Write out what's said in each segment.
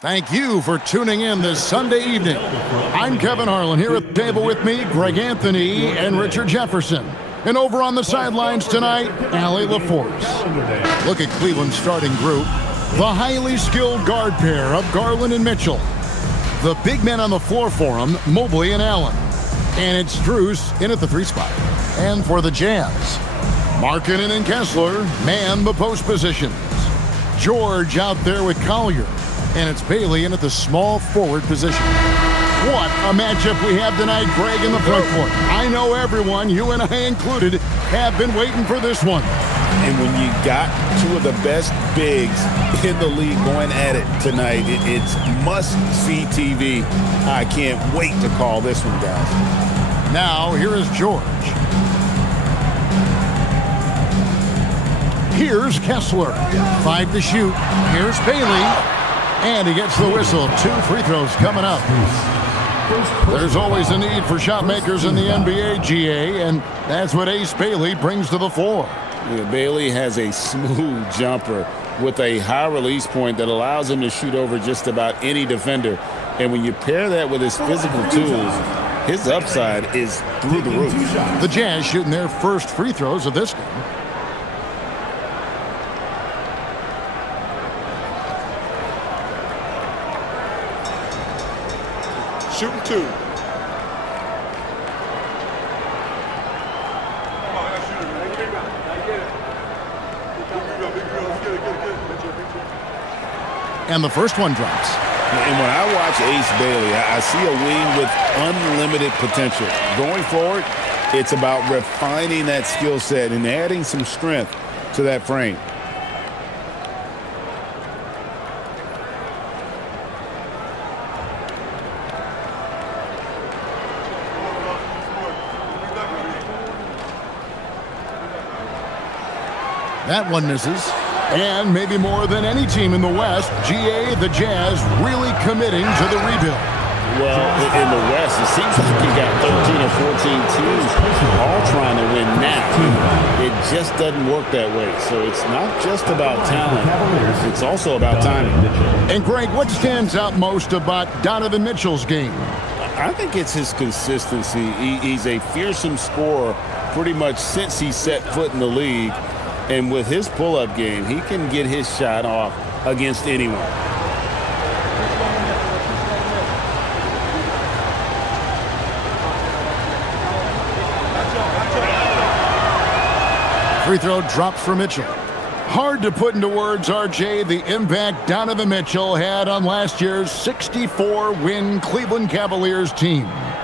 Thank you for tuning in this Sunday evening. I'm Kevin Harlan. Here at the table with me, Greg Anthony and Richard Jefferson. And over on the sidelines tonight, Allie LaForce. Look at Cleveland's starting group. The highly skilled guard pair of Garland and Mitchell. The big men on the floor for them, Mobley and Allen. And it's Strus in at the 3 spot. And for the Jazz, Markkanen and Kessler man the post positions. George out there with Collier. And it's Bailey in at the small forward position. What a matchup we have tonight, Greg, in the front court. I know everyone, you and I included, have been waiting for this one. And when you got two of the best bigs in the league going at it tonight, it's must-see TV. I can't wait to call this one, guys. Now, here is George. Here's Kessler. 5 to shoot. Here's Bailey. And he gets the whistle. 2 free throws coming up. There's always a need for shot makers in the NBA, GA, and that's what Ace Bailey brings to the floor. Yeah, Bailey has a smooth jumper with a high release point that allows him to shoot over just about any defender. And when you pair that with his physical tools, his upside is through the roof. The Jazz shooting their first free throws of this game. Shooting 2. And the first one drops. And when I watch Ace Bailey, I see a wing with unlimited potential. Going forward, it's about refining that skill set and adding some strength to that frame. That one misses. And maybe more than any team in the West, GA, the Jazz, really committing to the rebuild. Well, in the West, it seems like you got 13 or 14 teams all trying to win now. It just doesn't work that way. So it's not just about talent. It's also about timing. And, Greg, what stands out most about Donovan Mitchell's game? I think it's his consistency. He's a fearsome scorer pretty much since he set foot in the league. And with his pull-up game, he can get his shot off against anyone. Free throw drops for Mitchell. Hard to put into words, RJ, the impact Donovan Mitchell had on last year's 64-win Cleveland Cavaliers team.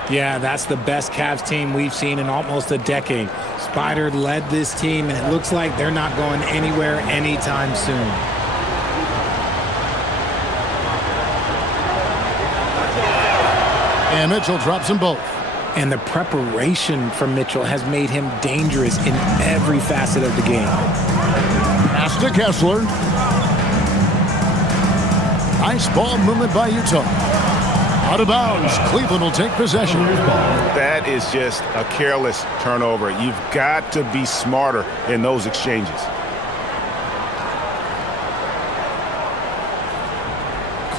Yeah, that's the best Cavs team we've seen in almost a decade. Spider led this team, and it looks like they're not going anywhere anytime soon. And Mitchell drops them both. And the preparation from Mitchell has made him dangerous in every facet of the game. Pass to Kessler. Nice ball movement by Utah. Out of bounds. Cleveland will take possession. That is just a careless turnover. You've got to be smarter in those exchanges.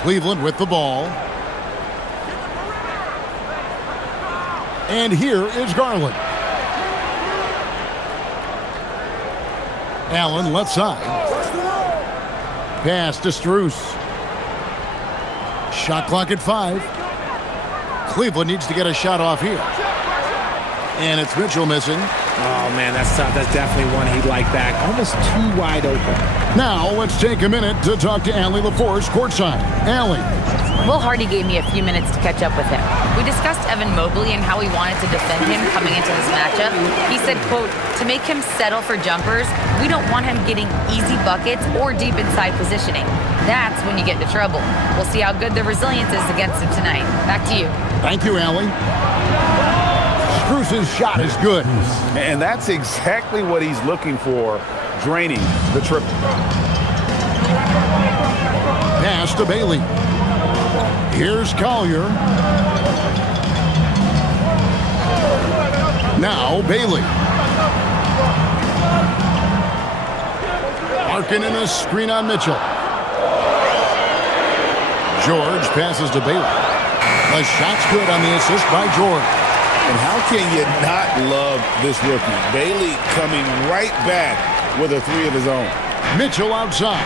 Cleveland with the ball. And here is Garland. Allen left side. Pass to Strus. Shot clock at 5. Cleveland needs to get a shot off here. And it's Mitchell missing. Oh, man, that's tough. That's definitely one he'd like back. Almost too wide open. Now, let's take a minute to talk to Allie LaForce courtside. Allie. Will Hardy gave me a few minutes to catch up with him. We discussed Evan Mobley and how he wanted to defend him coming into this matchup. He said, quote, to make him settle for jumpers, we don't want him getting easy buckets or deep inside positioning. That's when you get into trouble. We'll see how good the resilience is against him tonight. Back to you. Thank you, Allie. Strus's shot is good. And that's exactly what he's looking for, draining the triple. Pass to Bailey. Here's Collier. Now Bailey. Markkanen a screen on Mitchell. George passes to Bailey. The shot's good on the assist by George. And how can you not love this rookie? Bailey coming right back with a three of his own. Mitchell outside.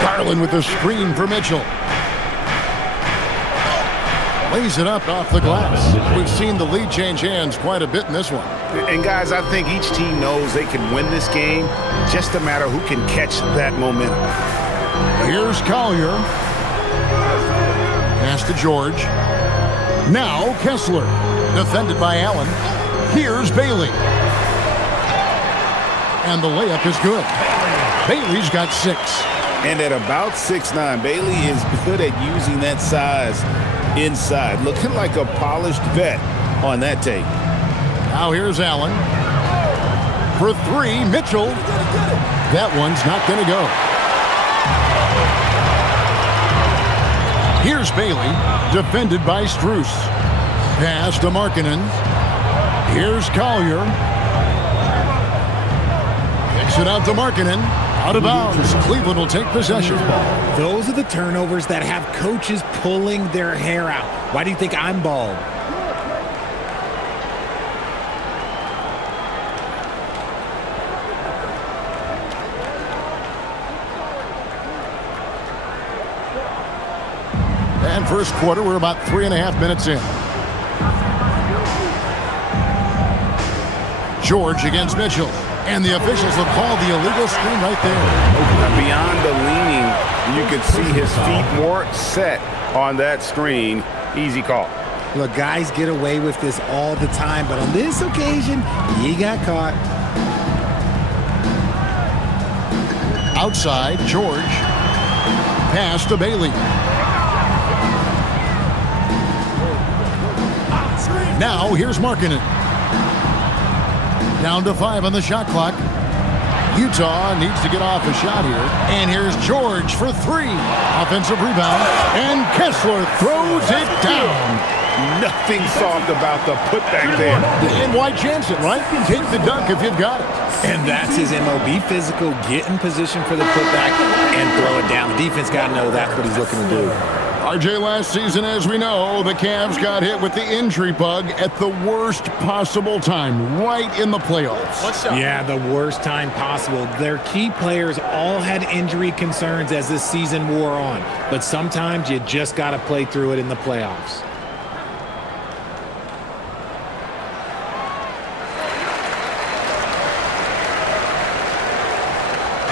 Garland with the screen for Mitchell. Lays it up off the glass. We've seen the lead change hands quite a bit in this one. And guys, I think each team knows they can win this game. Just a matter who can catch that momentum. Here's Collier. Pass to George. Now Kessler. Defended by Allen. Here's Bailey. And the layup is good. Bailey's got 6. And at about 6'9", Bailey is good at using that size inside. Looking like a polished vet on that tape. Now here's Allen. For 3, Mitchell. That one's not going to go. Here's Bailey, defended by Strus. Pass to Markkanen. Here's Collier. Kicks it out to Markkanen. Out of bounds. Cleveland will take possession. Those are the turnovers that have coaches pulling their hair out. Why do you think I'm bald? And first quarter, we're about 3.5 minutes in. George against Mitchell. And the officials have called the illegal screen right there. Beyond the leaning, you could see his feet more set on that screen. Easy call. Look, guys get away with this all the time, but on this occasion, he got caught. Outside, George. Pass to Bailey. Now, here's Markkanen. Down to 5 on the shot clock. Utah needs to get off a shot here. And here's George for 3. Offensive rebound. And Kessler throws it down. Nothing soft about the putback there. And why chance it, right? Take the dunk if you've got it. And that's his MO. Be physical, get in position for the putback, and throw it down. The defense got to know that's what he's looking to do. RJ, last season, as we know, the Cavs got hit with the injury bug at the worst possible time, right in the playoffs. Yeah, the worst time possible. Their key players all had injury concerns as this season wore on. But sometimes you just got to play through it in the playoffs.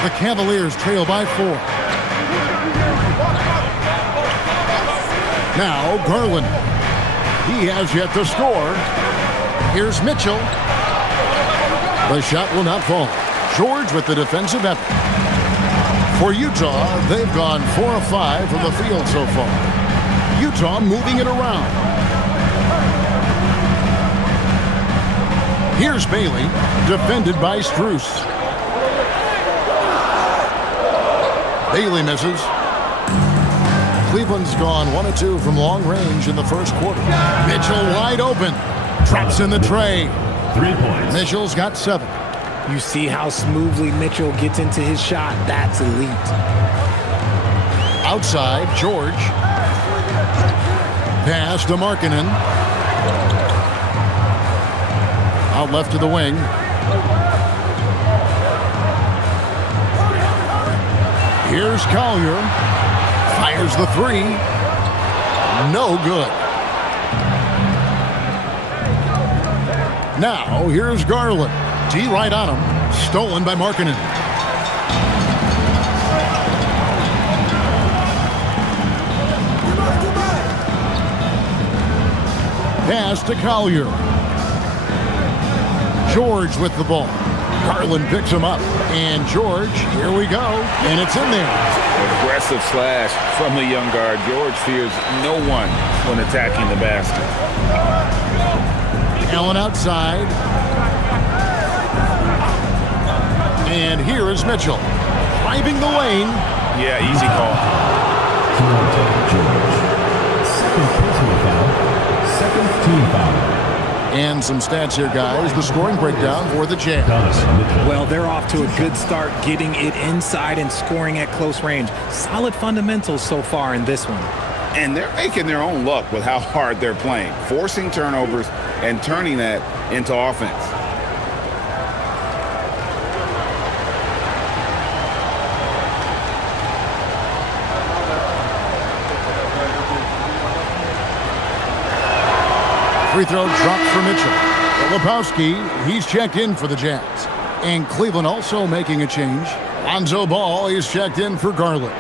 The Cavaliers trail by 4. Now, Garland. He has yet to score. Here's Mitchell. The shot will not fall. George with the defensive effort. For Utah, they've gone 4 of 5 from the field so far. Utah moving it around. Here's Bailey, defended by Strus. Bailey misses. Cleveland's gone 1 of 2 from long range in the first quarter. Mitchell wide open. Drops in the tray. 3 points. Mitchell's got 7. You see how smoothly Mitchell gets into his shot. That's elite. Outside, George. Pass to Markkanen. Out left to the wing. Here's Collier. Fires the 3. No good. Now, here's Garland. D right on him. Stolen by Markkanen. Pass to Collier. George with the ball. Garland picks him up. And George, here we go. And it's in there. Aggressive slash from the young guard. George fears no one when attacking the basket. Allen outside. And here is Mitchell. Driving the lane. Yeah, easy call. George. Second personal foul. Second team foul. And some stats here, guys. The scoring breakdown for the Jazz. Well, they're off to a good start getting it inside and scoring at close range. Solid fundamentals so far in this one. And they're making their own luck with how hard they're playing, forcing turnovers and turning that into offense. Free throw dropped for Mitchell. Filipowski, he's checked in for the Jazz. And Cleveland also making a change. Lonzo Ball is checked in for Garland.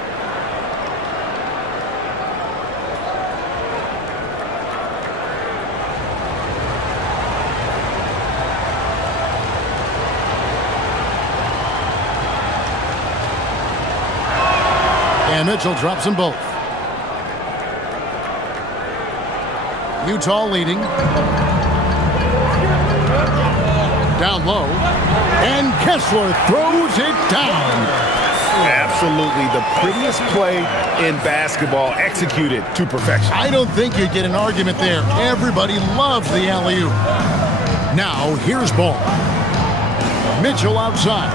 And Mitchell drops them both. Utah leading. Down low. And Kessler throws it down. Absolutely the prettiest play in basketball, executed to perfection. I don't think you get an argument there. Everybody loves the alley-oop. Now, here's Ball. Mitchell outside.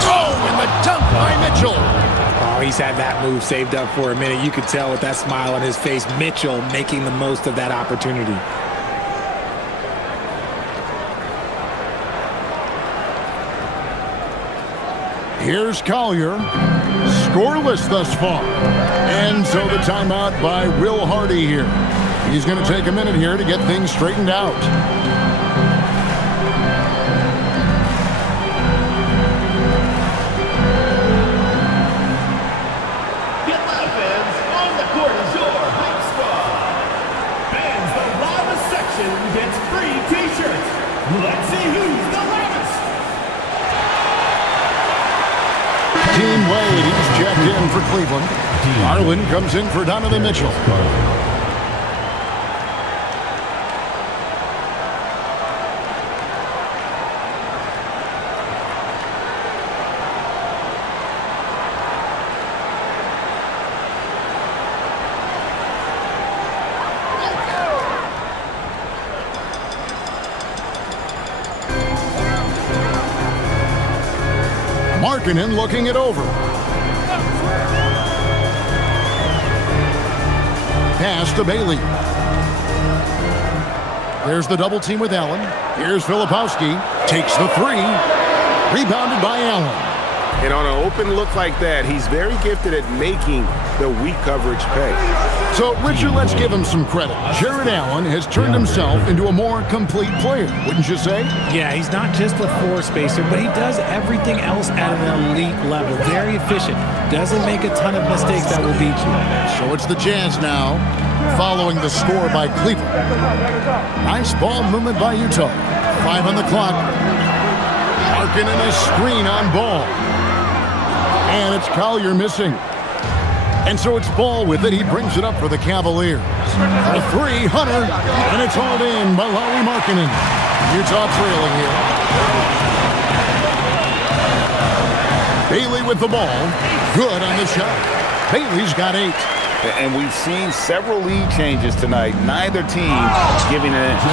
Oh, and the dunk by Mitchell. Oh, he's had that move saved up for a minute. You could tell with that smile on his face, Mitchell making the most of that opportunity. Here's Collier. Scoreless thus far. And so the timeout by Will Hardy here. He's going to take a minute here to get things straightened out. Let's see who's the loudest. Team Wade, he's checked in for Cleveland. Garland comes in for Donovan Mitchell. Markkanen looking it over. Pass to Bailey. There's the double team with Allen. Here's Filipowski. Takes the three. Rebounded by Allen. And on an open look like that, he's very gifted at making the weak coverage pay. So, Richard, let's give him some credit. Jared Allen has turned himself into a more complete player, wouldn't you say? Yeah, he's not just a floor spacer, but he does everything else at an elite level. Very efficient. Doesn't make a ton of mistakes that will beat you. So it's the Jazz now, following the score by Cleveland. Nice ball movement by Utah. 5 on the clock. Markkanen a screen on Ball. And it's Collier missing. And so it's Ball with it. He brings it up for the Cavaliers. A three, Hunter, and it's hauled in by Lauri Markkanen. Utah trailing here. Bailey with the ball. Good on the shot. Bailey's got 8. And we've seen several lead changes tonight. Neither team giving an inch.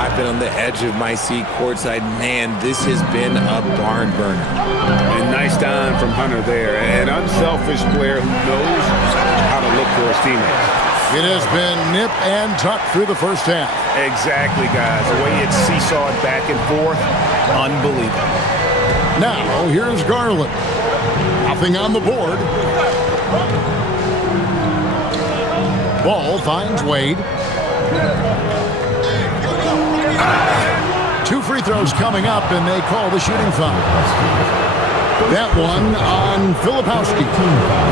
I've been on the edge of my seat courtside. Man, this has been a barn burner. And nice dime from Hunter there. An unselfish player who knows how to look for his teammates. It has been nip and tuck through the first half. Exactly, guys. The way it's seesawed back and forth, unbelievable. Now, here's Garland. Nothing on the board. Ball finds Wade. 2 free throws coming up, and they call the shooting foul. That one on Filipowski.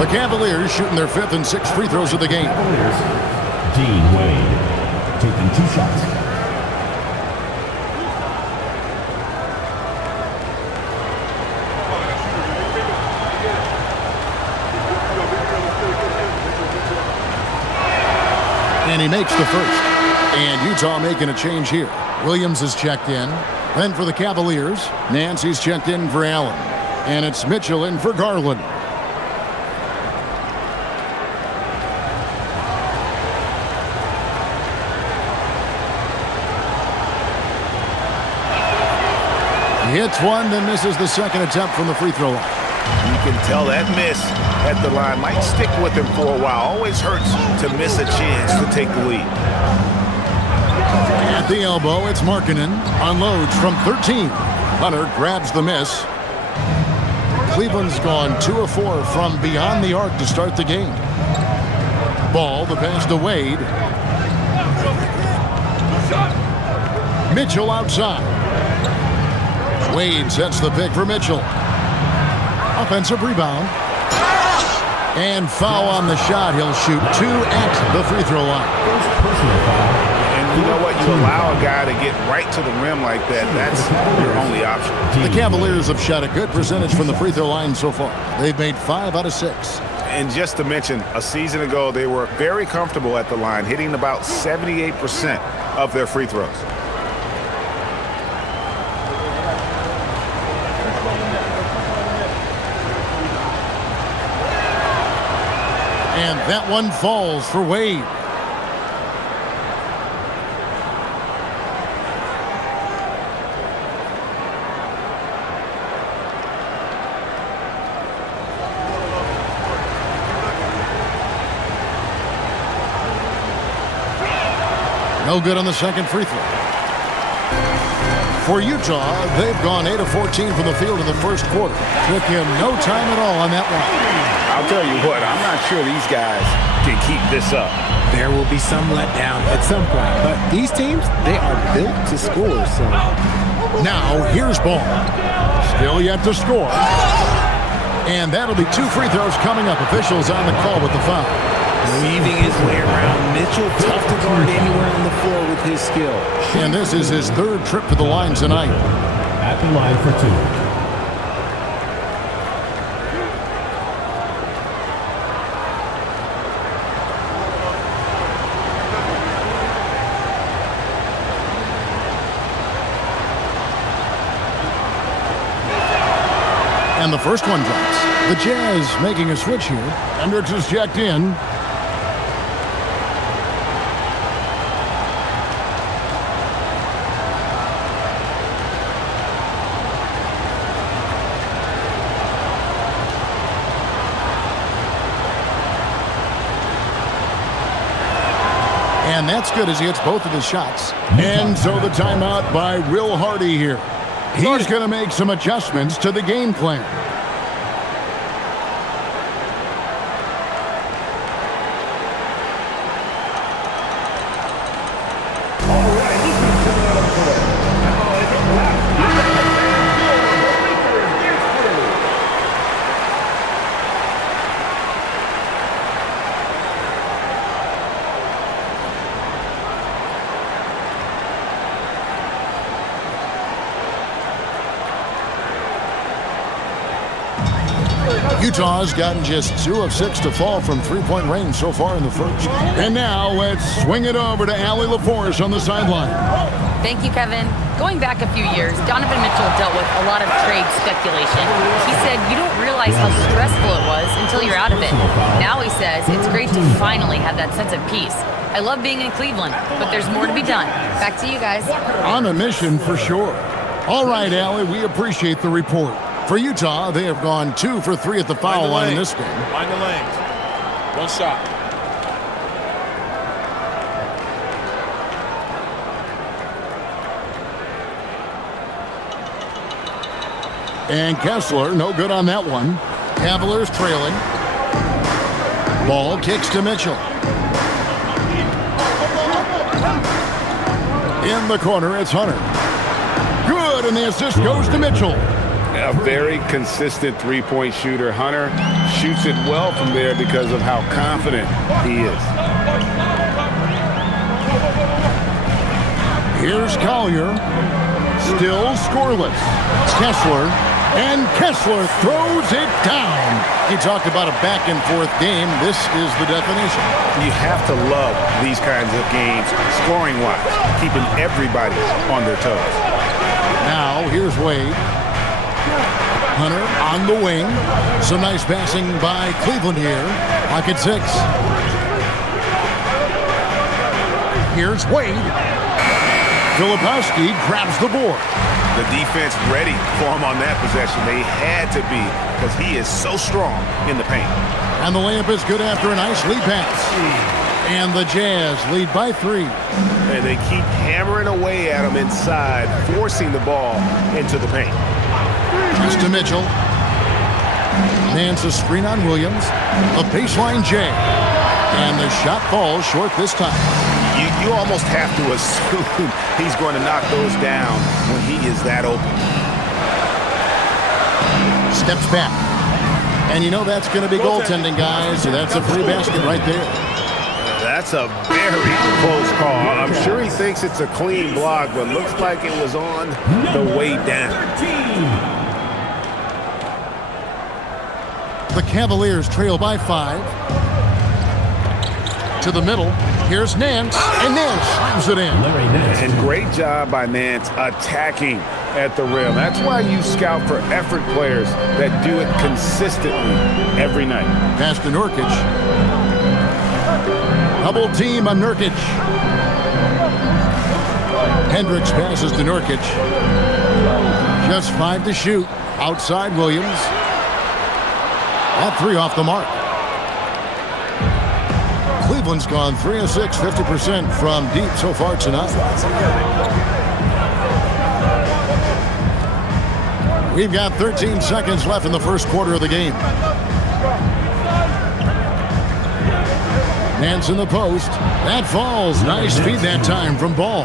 The Cavaliers shooting their 5th and 6th free throws of the game. Dean Wade taking 2 shots. And he makes the first. And Utah making a change here. Williams is checked in. Then for the Cavaliers, Nancy's checked in for Allen. And it's Mitchell in for Garland. He hits one, then misses the second attempt from the free throw line. You can tell that miss at the line might stick with him for a while. Always hurts to miss a chance to take the lead. At the elbow, it's Markkanen. Unloads from 13. Hunter grabs the miss. Cleveland's gone 2 of 4 from beyond the arc to start the game. Ball, the pass to Wade. Mitchell outside. Wade sets the pick for Mitchell. Offensive rebound. And foul on the shot. He'll shoot 2 at the free throw line. And you know what? You allow a guy to get right to the rim like that. That's your only option. The Cavaliers have shot a good percentage from the free throw line so far. They've made 5 out of 6. And just to mention, a season ago, they were very comfortable at the line, hitting about 78% of their free throws. And that one falls for Wade. No good on the second free throw. For Utah, they've gone 8 of 14 from the field in the first quarter. Took him no time at all on that one. I'll tell you what, I'm not sure these guys can keep this up. There will be some letdown at some point, but these teams, they are built to score. So now here's Ball. Still yet to score. And that'll be 2 free throws coming up. Officials on the call with the foul. Weaving his way around Mitchell, tough to guard anywhere on the floor with his skill. And this is his 3rd trip to the line tonight. At the line for 2. And the first one drops. The Jazz making a switch here. Hendricks is checked in. And that's good as he hits both of his shots. And so the timeout by Will Hardy here. He's going to make some adjustments to the game plan. Utah's gotten just 2 of 6 to fall from three-point range so far in the first. And now let's swing it over to Allie LaForce on the sideline. Thank you, Kevin. Going back a few years, Donovan Mitchell dealt with a lot of trade speculation. He said you don't realize how stressful it was until you're out of it. Now he says it's great to finally have that sense of peace. I love being in Cleveland, but there's more to be done. Back to you guys. On a mission for sure. All right, Allie, we appreciate the report. For Utah, they have gone 2 for 3 at the foul line in this game. Find the lanes. One shot. And Kessler, no good on that one. Cavaliers trailing. Ball kicks to Mitchell. In the corner, it's Hunter. Good, and the assist goes to Mitchell. A very consistent three-point shooter. Hunter shoots it well from there because of how confident he is. Here's Collier. Still scoreless. Kessler. And Kessler throws it down. He talked about a back-and-forth game. This is the definition. You have to love these kinds of games, scoring-wise, keeping everybody on their toes. Now, here's Wade. Hunter on the wing. Some nice passing by Cleveland here. Lock at 6. Here's Wade. Filipowski grabs the board. The defense ready for him on that possession. They had to be because he is so strong in the paint. And the layup is good after a nice lead pass. And the Jazz lead by 3. And they keep hammering away at him inside, forcing the ball into the paint. Just to Mitchell. Nance a screen on Williams. A baseline J. And the shot falls short this time. You almost have to assume he's going to knock those down when he is that open. Steps back. And you know that's going to be goaltending, guys. So that's a free basket right there. That's a very close call. I'm sure he thinks it's a clean block, but looks like it was on the way down. The Cavaliers trail by 5. To the middle. Here's Nance. And Nance slams it in. And great job by Nance attacking at the rim. That's why you scout for effort players that do it consistently every night. Pass to Nurkic. Double team on Nurkic. Hendricks passes to Nurkic. Just 5 to shoot. Outside Williams. That 3 off the mark. Cleveland's gone 3 of 6, 50% from deep so far tonight. We've got 13 seconds left in the first quarter of the game. Nance in the post. That falls. Nice feed that time from Ball.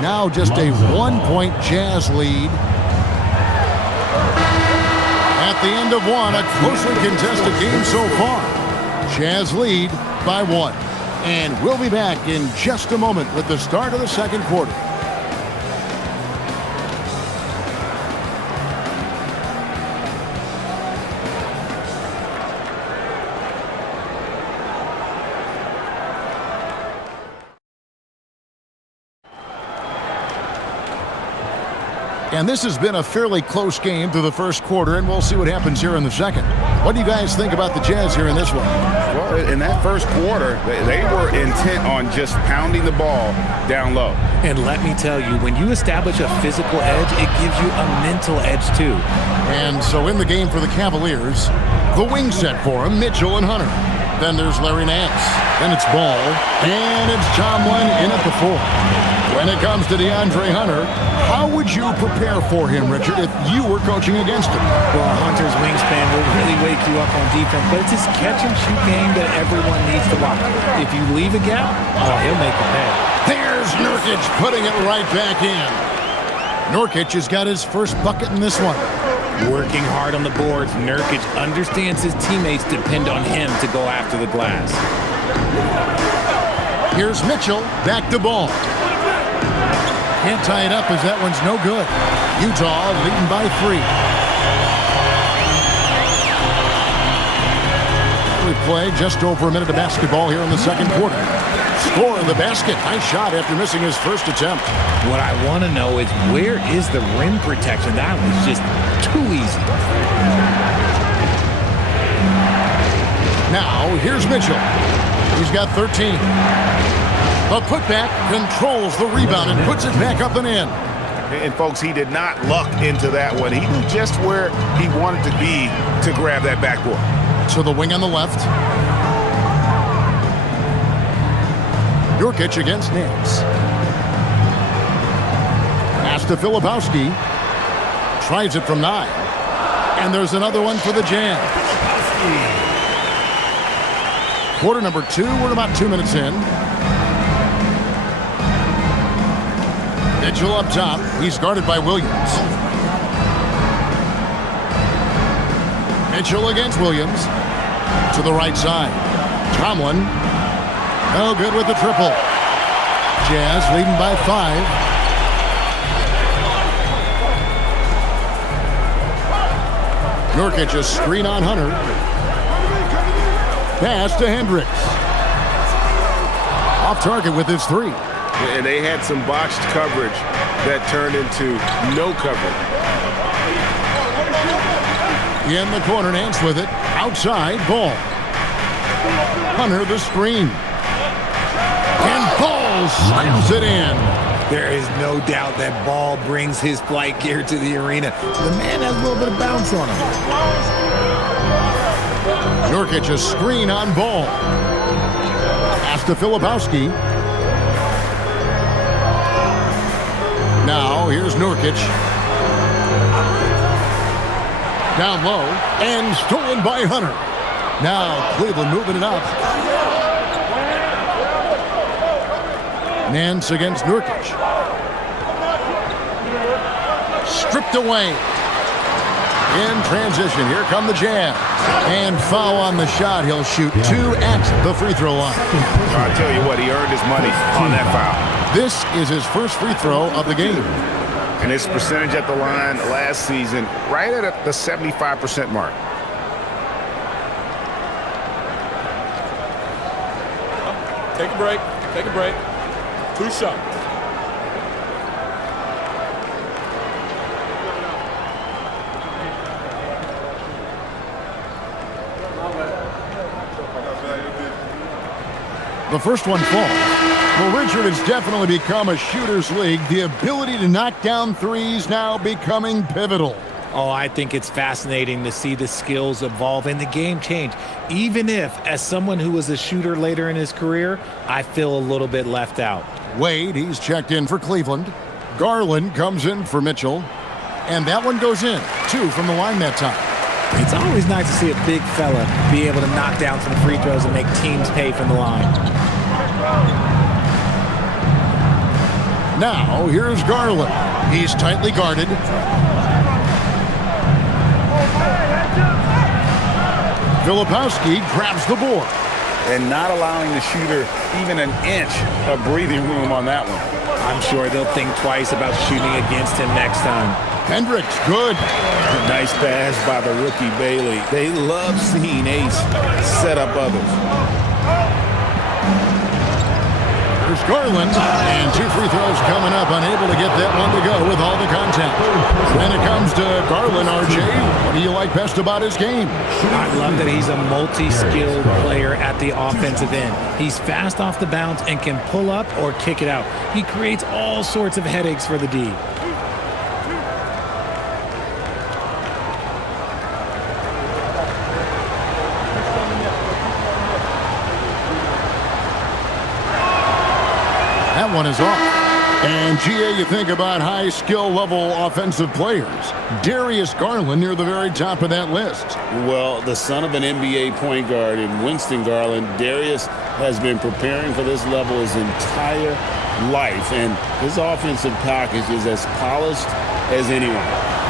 Now just a 1-point Jazz lead. At the end of 1, a closely contested game so far. Jazz lead by 1. And we'll be back in just a moment with the start of the second quarter. And this has been a fairly close game through the first quarter, and we'll see what happens here in the second. What do you guys think about the Jazz here in this one? Well, in that first quarter, they were intent on just pounding the ball down low. And let me tell you, when you establish a physical edge, it gives you a mental edge too. And so in the game for the Cavaliers, the wing set for him, Mitchell and Hunter. Then there's Larry Nance. Then it's Ball. And it's Tomlin in at the 4. When it comes to DeAndre Hunter, how would you prepare for him, Richard, if you were coaching against him? Well, Hunter's wingspan will really wake you up on defense, but it's his catch-and-shoot game that everyone needs to watch. If you leave a gap, oh, he'll make it pay. There's Nurkic putting it right back in. Nurkic has got his first bucket in this one. Working hard on the boards, Nurkic understands his teammates depend on him to go after the glass. Here's Mitchell, back to Ball. Can't tie it up as that one's no good. Utah leading by 3. We've played just over a minute of basketball here in the second quarter. Score of the basket. Nice shot after missing his first attempt. What I want to know is where is the rim protection? That was just too easy. Now, here's Mitchell. He's got 13. The putback controls the rebound and puts it back up and in. And, folks, he did not luck into that one. He knew just where he wanted to be to grab that backboard. To the wing on the left. Nurkic against Nance. Pass to Filipowski. Tries it from 9. And there's another one for the Jazz. Quarter number 2. We're about 2 minutes in. Mitchell up top. He's guarded by Williams. Mitchell against Williams. To the right side. Tomlin. No good with the triple. Jazz leading by 5. Nurkic a screen on Hunter. Pass to Hendricks. Off target with his 3. And they had some botched coverage that turned into no coverage. In the corner, Nance with it. Outside, Ball. Hunter the screen. And Ball slams it in. There is no doubt that ball brings his flight gear to the arena. The man has a little bit of bounce on him. Nurkic, a screen on ball. Pass to Filipowski. Now, here's Nurkic. Down low, and stolen by Hunter. Now, Cleveland moving it up. Nance against Nurkic. Stripped away. In transition, here come the Jazz. And foul on the shot. He'll shoot 2 at the free throw line. I tell you what, he earned his money on that foul. This is his first free throw of the game. And his percentage at the line last season, right at the 75% mark. Take a break. Take a break. 2 shots. The first one falls. Well, Richard, has definitely become a shooter's league. The ability to knock down threes now becoming pivotal. Oh, I think it's fascinating to see the skills evolve and the game change. Even if, as someone who was a shooter later in his career, I feel a little bit left out. Wade, he's checked in for Cleveland. Garland comes in for Mitchell. And that one goes in. 2 from the line that time. It's always nice to see a big fella be able to knock down some free throws and make teams pay from the line. Now, here's Garland. He's tightly guarded. Filipowski grabs the board. And not allowing the shooter even an inch of breathing room on that one. I'm sure they'll think twice about shooting against him next time. Hendricks, good. Nice pass by the rookie Bailey. They love seeing Ace set up others. There's Garland, and 2 free throws coming up, unable to get that one to go with all the contact. When it comes to Garland, RJ, what do you like best about his game? I love that he's a multi-skilled player at the offensive end. He's fast off the bounce and can pull up or kick it out. He creates all sorts of headaches for the D. That one is off. And, GA, you think about high skill level offensive players. Darius Garland near the very top of that list. Well, the son of an NBA point guard in Winston Garland, Darius has been preparing for this level his entire life. And his offensive package is as polished as anyone.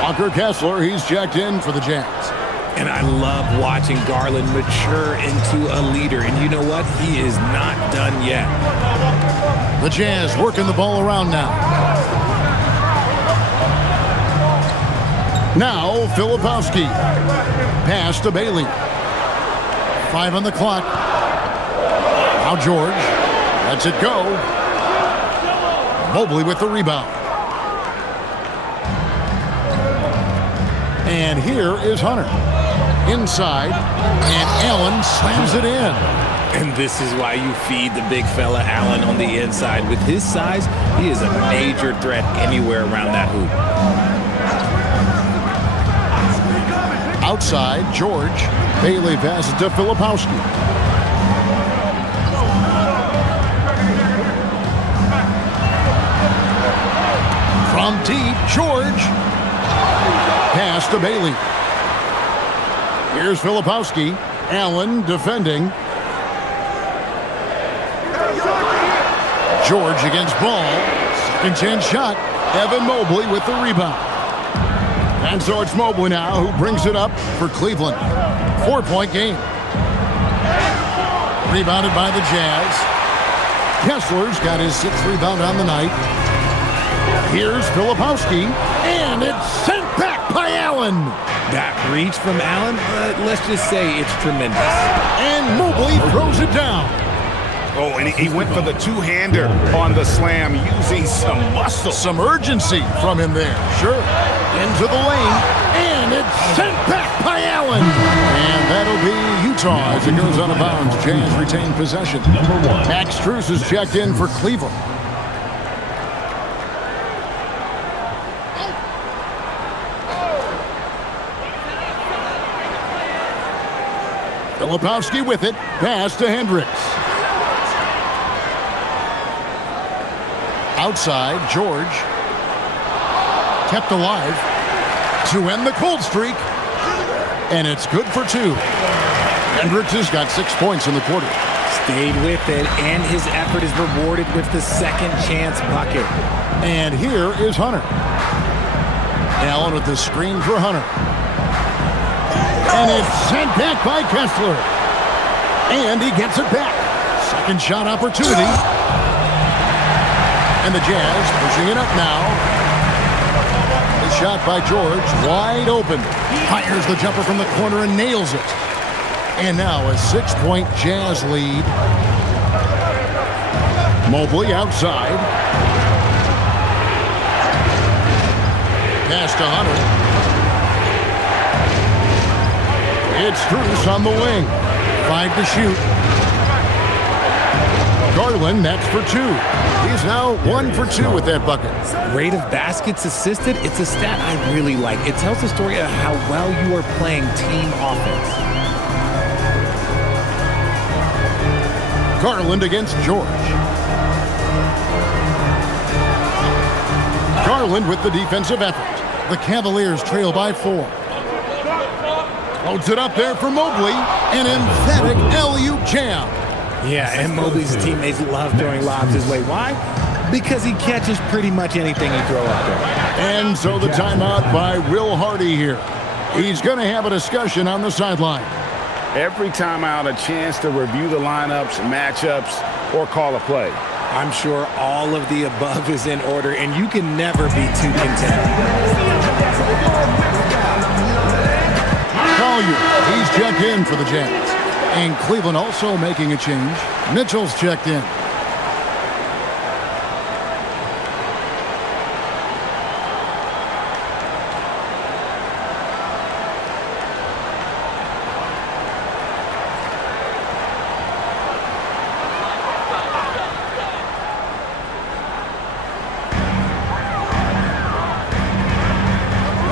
Walker Kessler, he's checked in for the Jazz. And I love watching Garland mature into a leader. And you know what? He is not done yet. The Jazz working the ball around now. Now, Filipowski. Pass to Bailey. 5 on the clock. Now George lets it go. Mobley with the rebound. And here is Hunter. Inside, and Allen slams it in. And this is why you feed the big fella Allen on the inside. With his size, he is a major threat anywhere around that hoop. Outside, George. Bailey passes to Filipowski. From deep, George. Pass to Bailey. Here's Filipowski. Allen defending. George against ball. Second chance shot. Evan Mobley with the rebound. And so it's Mobley now who brings it up for Cleveland. 4-point game. Rebounded by the Jazz. Kessler's got his 6th rebound on the night. Here's Filipowski. And it's sent back by Allen. That reach from Allen, let's just say it's tremendous. And Mobley throws it down. Oh, and he went for the two-hander on the slam using some muscle. Some urgency from him there. Sure. Into the lane. And it's sent back by Allen. And that'll be Utah as it goes out of bounds. Jazz retain possession. Number 1. Max Strus is checked in for Cleveland. Filipowski with it. Pass to Hendricks. Outside, George. Kept alive to end the cold streak. And it's good for 2. Hendricks has got 6 points in the quarter. Stayed with it, and his effort is rewarded with the second chance bucket. And here is Hunter. Allen with the screen for Hunter. And it's sent back by Kessler. And he gets it back. Second shot opportunity. And the Jazz pushing it up now. The shot by George, wide open. Fires the jumper from the corner and nails it. And now a 6-point Jazz lead. Mobley outside. Pass to Hunter. It's Strus on the wing. 5 to shoot. Garland, that's for 2. He's now 1 for 2 with that bucket. Rate of baskets assisted, it's a stat I really like. It tells the story of how well you are playing team offense. Garland against George. Garland with the defensive effort. The Cavaliers trail by 4. Loads it up there for Mobley. An emphatic alley-oop jam. Yeah, and Mobley's teammates love throwing lobs his way. Why? Because he catches pretty much anything you throw out there. And so the timeout by Will Hardy here. He's going to have a discussion on the sideline. Every timeout, a chance to review the lineups, matchups, or call a play. I'm sure all of the above is in order, and you can never be too content. Collier, he's checked in for the Jazz. And Cleveland also making a change. Mitchell's checked in.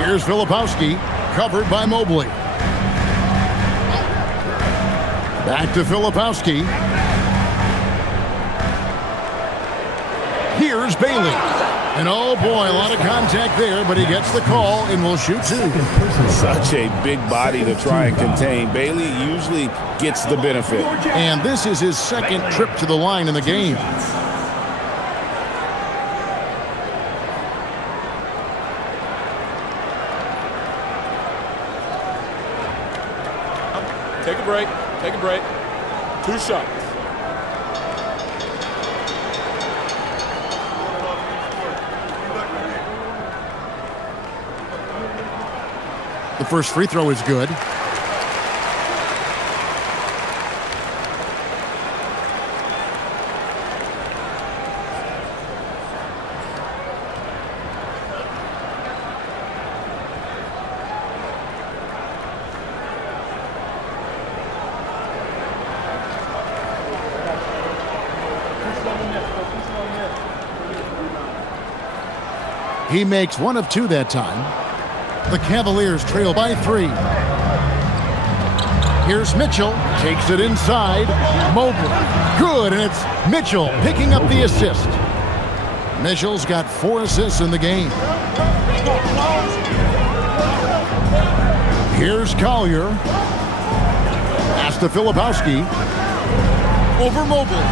Here's Filipowski, covered by Mobley. Back to Filipowski. Here's Bailey. And oh boy, a lot of contact there, but he gets the call and will shoot 2. Such a big body to try and contain. Bailey usually gets the benefit. And this is his second trip to the line in the game. Take a break. Take a break. 2 shots. The first free throw is good. He makes 1 of 2 that time. The Cavaliers trail by 3. Here's Mitchell. Takes it inside. Mobley. Good, and it's Mitchell picking up the assist. Mitchell's got 4 assists in the game. Here's Collier. Pass to Filipowski. Over Mobley.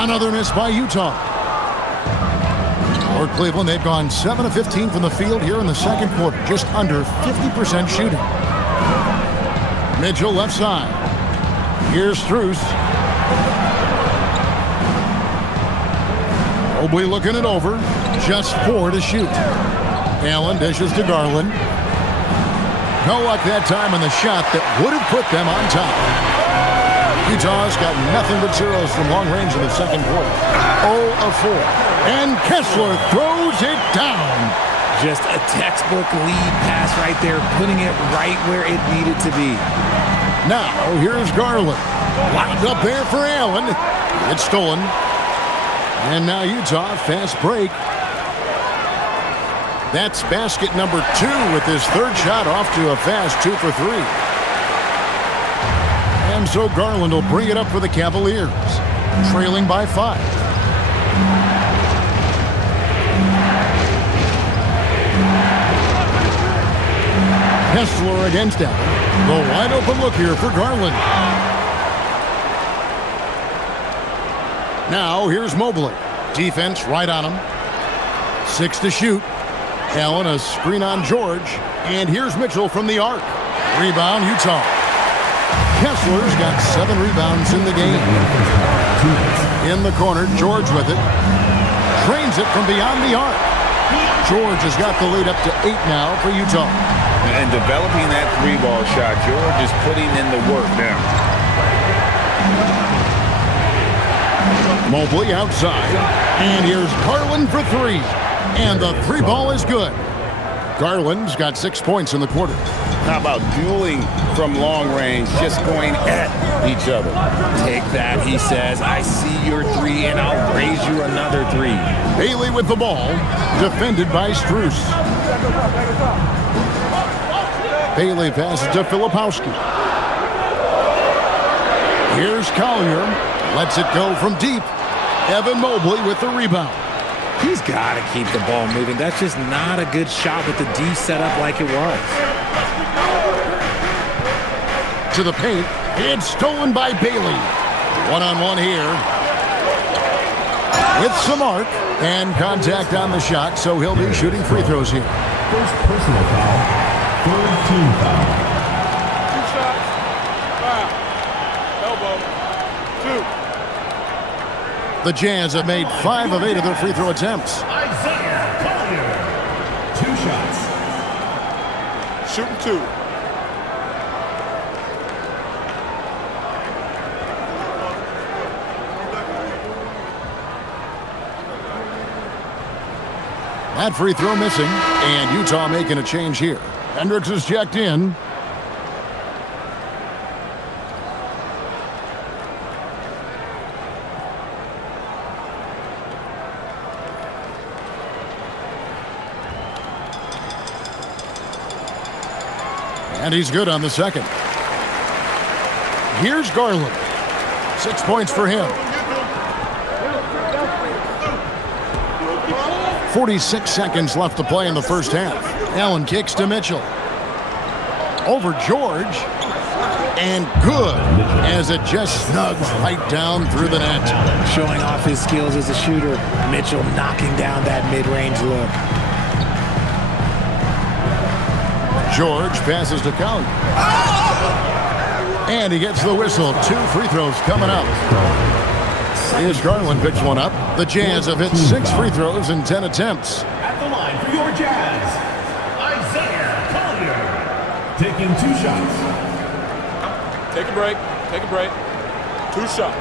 Another miss by Utah. For Cleveland, they've gone 7 of 15 from the field here in the second quarter, just under 50% shooting. Mitchell left side. Here's Strus. Mobley looking it over. Just 4 to shoot. Allen dishes to Garland. No luck that time on the shot that would have put them on top. Utah's got nothing but zeros from long range in the second quarter. 0 of 4. And Kessler throws it down. Just a textbook lead pass right there, putting it right where it needed to be. Now, here's Garland. Lined up there for Allen. It's stolen. And now Utah, fast break. That's basket number 2 with his third shot off to a fast 2 for 3. And so Garland will bring it up for the Cavaliers, trailing by 5. Kessler against Allen. The wide open look here for Garland. Now here's Mobley. Defense right on him. 6 to shoot. Allen a screen on George. And here's Mitchell from the arc. Rebound Utah. Kessler's got 7 rebounds in the game. In the corner, George with it. Trains it from beyond the arc. George has got the lead up to 8 now for Utah. And developing that 3-ball shot, George is putting in the work now. Mobley outside. And here's Garland for 3. And the 3-ball is good. Garland's got 6 points in the quarter. How about dueling from long range, just going at each other? Take that, he says. I see your 3, and I'll raise you another 3. Bailey with the ball, defended by Strus. Bailey passes to Filipowski. Here's Collier. Lets it go from deep. Evan Mobley with the rebound. He's got to keep the ball moving. That's just not a good shot with the D set up like it was. To the paint. It's stolen by Bailey. One-on-one here. With some arc and contact on the shot, so he'll be shooting free throws here. First personal foul. Third team foul. 2 shots. Foul. Elbow. 2. The Jazz have made 5 of 8 of their free throw attempts. Isaiah Collier. 2 shots. Shooting 2. That free throw missing, and Utah making a change here. Hendricks is checked in. And he's good on the second. Here's Garland. 6 points for him. 46 seconds left to play in the first half. Allen kicks to Mitchell. Over George. And good as it just snugs right down through the net. Showing off his skills as a shooter. Mitchell knocking down that mid-range look. George passes to Collier. And he gets the whistle. 2 free throws coming up. Here's Garland picks one up. The Jazz have hit 6 free throws in 10 attempts. At the line for your Jazz, Isaiah Collier. Taking 2 shots. Take a break. Take a break. 2 shots.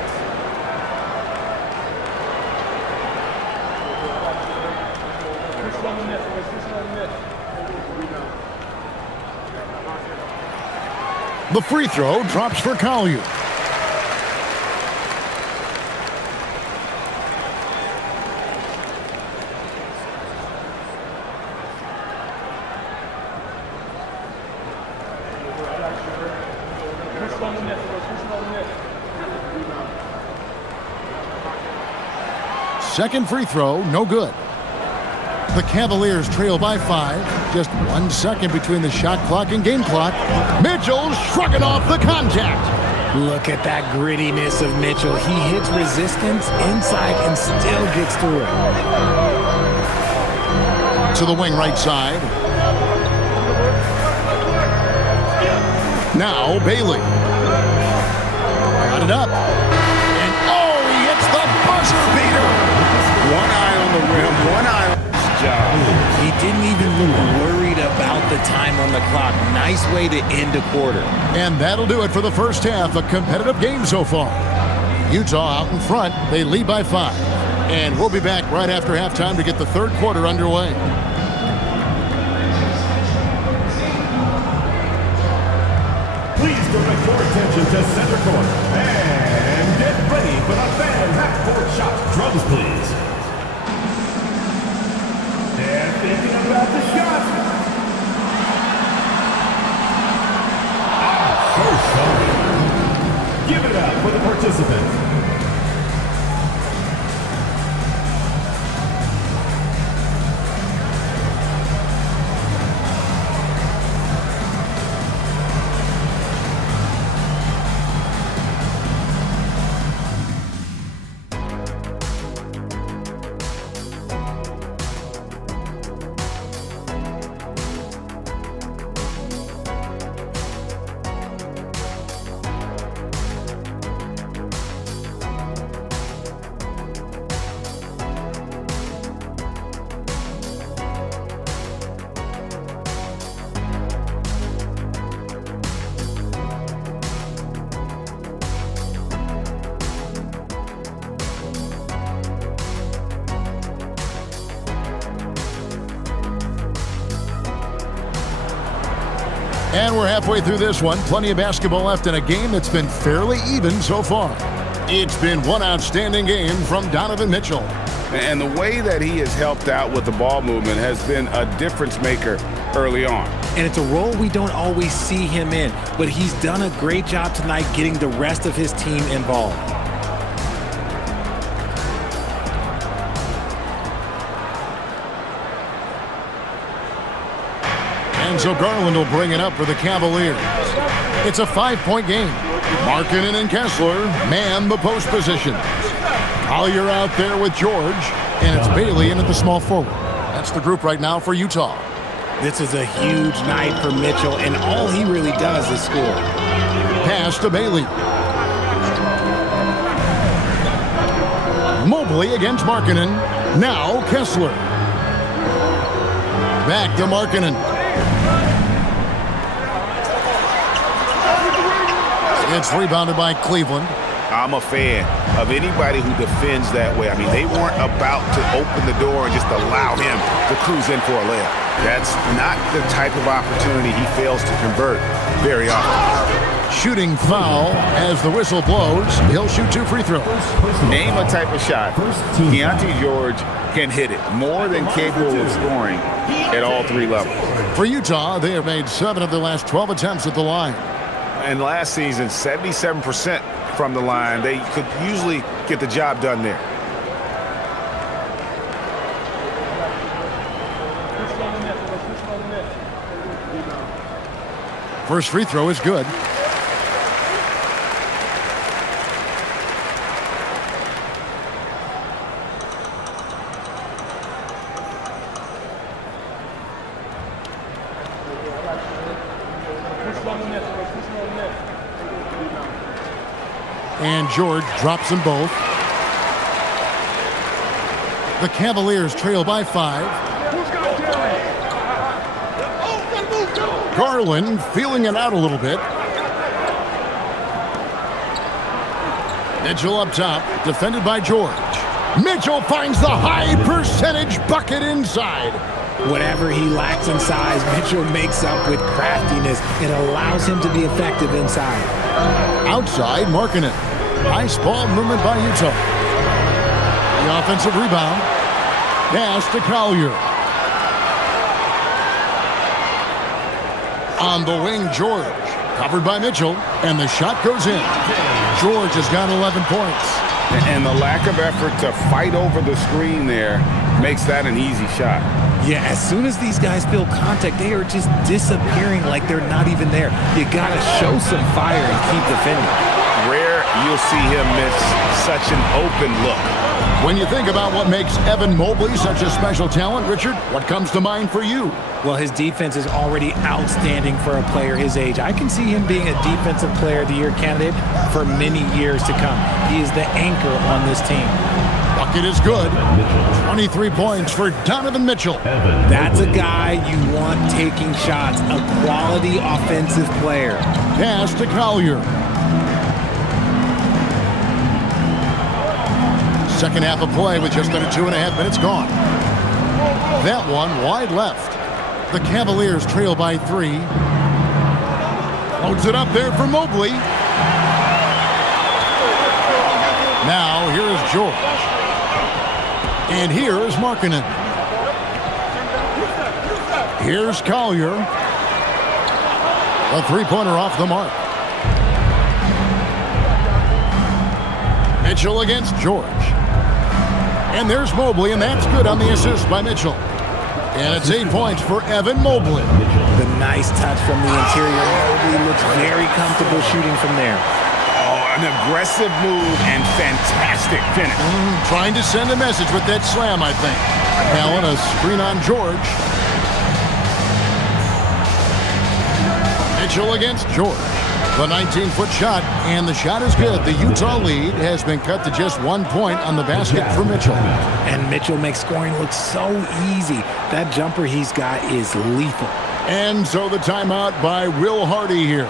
The free throw drops for Collier. Second free throw, no good. The Cavaliers trail by 5. Just 1 second between the shot clock and game clock. Mitchell shrugging off the contact. Look at that grittiness of Mitchell. He hits resistance inside and still gets through it. To the wing right side. Now Bailey. Got it up. And oh, he hits the buzzer beater. One eye on the rim, one eye on his job. He didn't even look worried about the time on the clock. Nice way to end a quarter. And that'll do it for the first half. A competitive game so far. Utah out in front. They lead by 5. And we'll be back right after halftime to get the third quarter underway. Please direct your attention to center court. And get ready for the fan half-court shot. Drums, please. They're thinking about the shot. I'm so sorry. Give it up for the participants. And we're halfway through this one. Plenty of basketball left in a game that's been fairly even so far. It's been one outstanding game from Donovan Mitchell. And the way that he has helped out with the ball movement has been a difference maker early on. And it's a role we don't always see him in, but he's done a great job tonight getting the rest of his team involved. And so Garland will bring it up for the Cavaliers. It's a 5-point game. Markkanen and Kessler man the post positions. Collier out there with George, and it's Bailey in at the small forward. That's the group right now for Utah. This is a huge night for Mitchell, and all he really does is score. Pass to Bailey. Mobley against Markkanen. Now Kessler. Back to Markkanen. It's rebounded by Cleveland. I'm a fan of anybody who defends that way. I mean, they weren't about to open the door and just allow him to cruise in for a layup. That's not the type of opportunity he fails to convert very often. Shooting foul as the whistle blows. He'll shoot 2 free throws. Name a type of shot Keontae George can hit it. More than capable of scoring at all 3 levels. For Utah, they have made 7 of their last 12 attempts at the line. And last season, 77% from the line. They could usually get the job done there. First free throw is good. And George drops them both. The Cavaliers trail by 5. Garland feeling it out a little bit. Mitchell up top, defended by George. Mitchell finds the high percentage bucket inside. Whatever he lacks in size, Mitchell makes up with craftiness. It allows him to be effective inside. Outside, Markkanen. Nice ball movement by Utah. The offensive rebound. Pass to Collier. On the wing, George. Covered by Mitchell, and the shot goes in. George has got 11 points. And the lack of effort to fight over the screen there makes that an easy shot. Yeah, as soon as these guys feel contact, they are just disappearing like they're not even there. You got to show some fire and keep defending. Rare you'll see him miss such an open look. When you think about what makes Evan Mobley such a special talent, Richard, what comes to mind for you? Well, his defense is already outstanding for a player his age. I can see him being a Defensive Player of the Year candidate for many years to come. He is the anchor on this team. Bucket is good. 23 points for Donovan Mitchell. That's a guy you want taking shots, a quality offensive player. Pass to Collier. Second half of play with just under 2.5 minutes gone. That one wide left. The Cavaliers trail by 3. Loads it up there for Mobley. Now here is George. And here is Markkanen. Here's Collier. A 3-pointer off the mark. Mitchell against George. And there's Mobley, and that's good on the assist by Mitchell. And it's 8 points for Evan Mobley. The nice touch from the interior. Mobley looks very comfortable shooting from there. Oh, an aggressive move and fantastic finish. Trying to send a message with that slam, I think. Allen, a screen on George. Mitchell against George. The 19-foot shot, and the shot is good. The Utah lead has been cut to just 1 point on the basket for Mitchell. And Mitchell makes scoring look so easy. That jumper he's got is lethal. And so the timeout by Will Hardy here.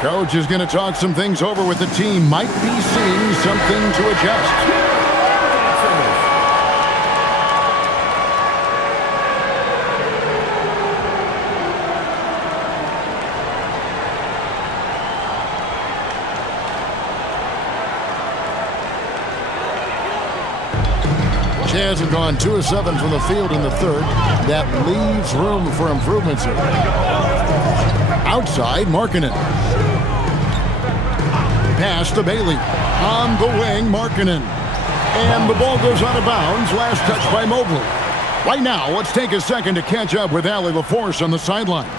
Coach is going to talk some things over with the team. Might be seeing something to adjust. Jazz have gone 2 of 7 from the field in the third. That leaves room for improvements here. Outside, Markkanen. Pass to Bailey. On the wing, Markkanen. And the ball goes out of bounds. Last touch by Mobley. Right now, let's take a second to catch up with Allie LaForce on the sidelines.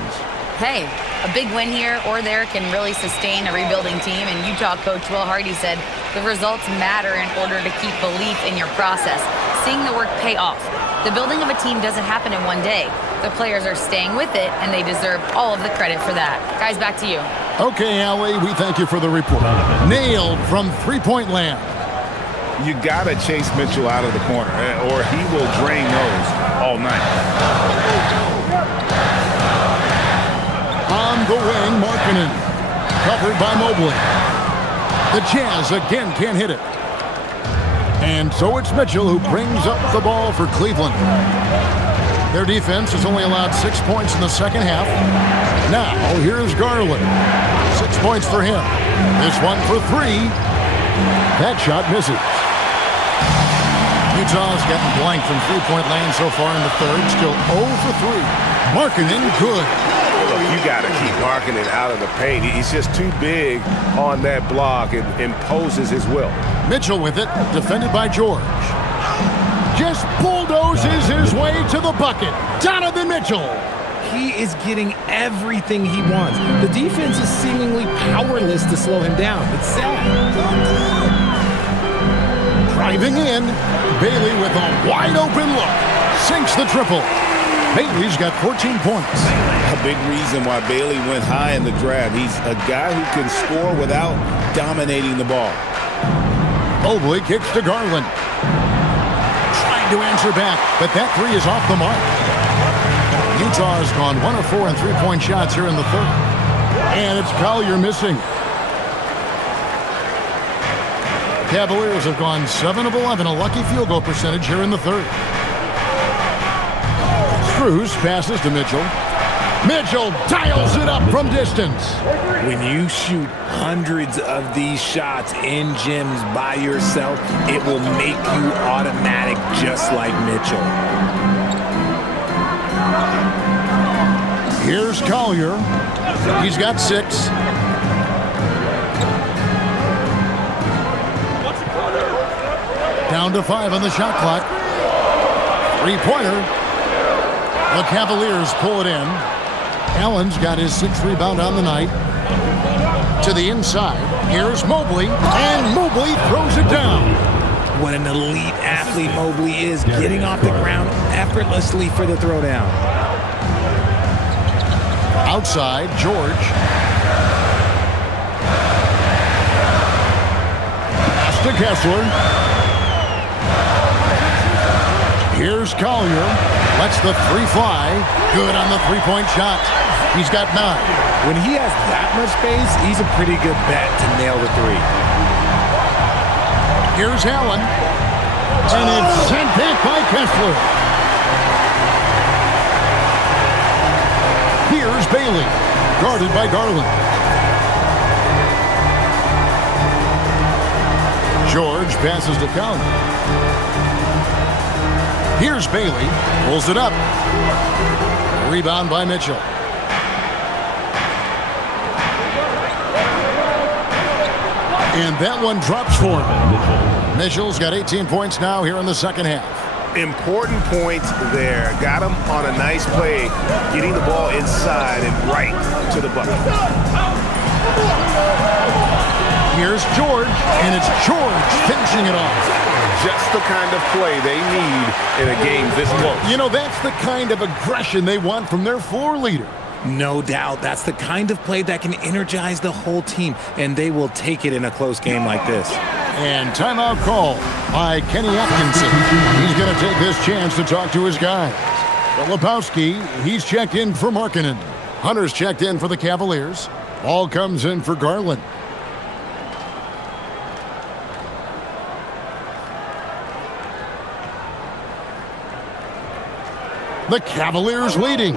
Hey, a big win here or there can really sustain a rebuilding team, and Utah coach Will Hardy said the results matter in order to keep belief in your process. Seeing the work pay off. The building of a team doesn't happen in one day. The players are staying with it, and they deserve all of the credit for that. Guys, back to you. Okay, Allie, we thank you for the report. Nailed from three-point land. You got to chase Mitchell out of the corner, or he will drain those all night. On the wing, Markkanen. Covered by Mobley. The Jazz again can't hit it. And so it's Mitchell who brings up the ball for Cleveland. Their defense has only allowed 6 points in the second half. Now, here's Garland. 6 points for him. This one for 3. That shot misses. Utah's gotten blank from three-point land so far in the third. Still 0 for 3. Markkanen, good. Look, you got to keep Markkanen out of the paint. He's just too big on that block and imposes his will. Mitchell with it, defended by George. Just bulldozes his way to the bucket. Donovan Mitchell. He is getting everything he wants. The defense is seemingly powerless to slow him down. It's sad. Driving in, Bailey with a wide-open look. Sinks the triple. Bailey's got 14 points. A big reason why Bailey went high in the draft. He's a guy who can score without dominating the ball. Mobley kicks to Garland. Trying to answer back, but that three is off the mark. Utah has gone 1 of 4 in three-point shots here in the third. And it's Collier missing. Cavaliers have gone 7 of 11, a lucky field goal percentage here in the third. Strus passes to Mitchell. Mitchell dials it up from distance. When you shoot hundreds of these shots in gyms by yourself, it will make you automatic just like Mitchell. Here's Collier. He's got 6. Down to 5 on the shot clock. Three-pointer. The Cavaliers pull it in. Allen's got his 6th rebound on the night. To the inside. Here's Mobley. And Mobley throws it down. What an elite athlete Mobley is, getting off the ground effortlessly for the throwdown. Outside, George. Pass to Kessler. Here's Collier. Lets the three fly. Good on the three-point shot. He's got 9. When he has that much space, he's a pretty good bet to nail the three. Here's Allen. And it's sent back by Kessler. Here's Bailey. Guarded by Garland. George passes to Collier. Here's Bailey. Pulls it up. Rebound by Mitchell. And that one drops for him. Mitchell's got 18 points now here in the second half. Important points there. Got him on a nice play, getting the ball inside and right to the bucket. Here's George, and it's George finishing it off. Just the kind of play they need in a game this close. You know, that's the kind of aggression they want from their floor leader. No doubt. That's the kind of play that can energize the whole team, and they will take it in a close game like this. And timeout call by Kenny Atkinson. He's going to take this chance to talk to his guys. Filipowski, he's checked in for Markkanen. Hunter's checked in for the Cavaliers. Ball comes in for Garland. The Cavaliers leading.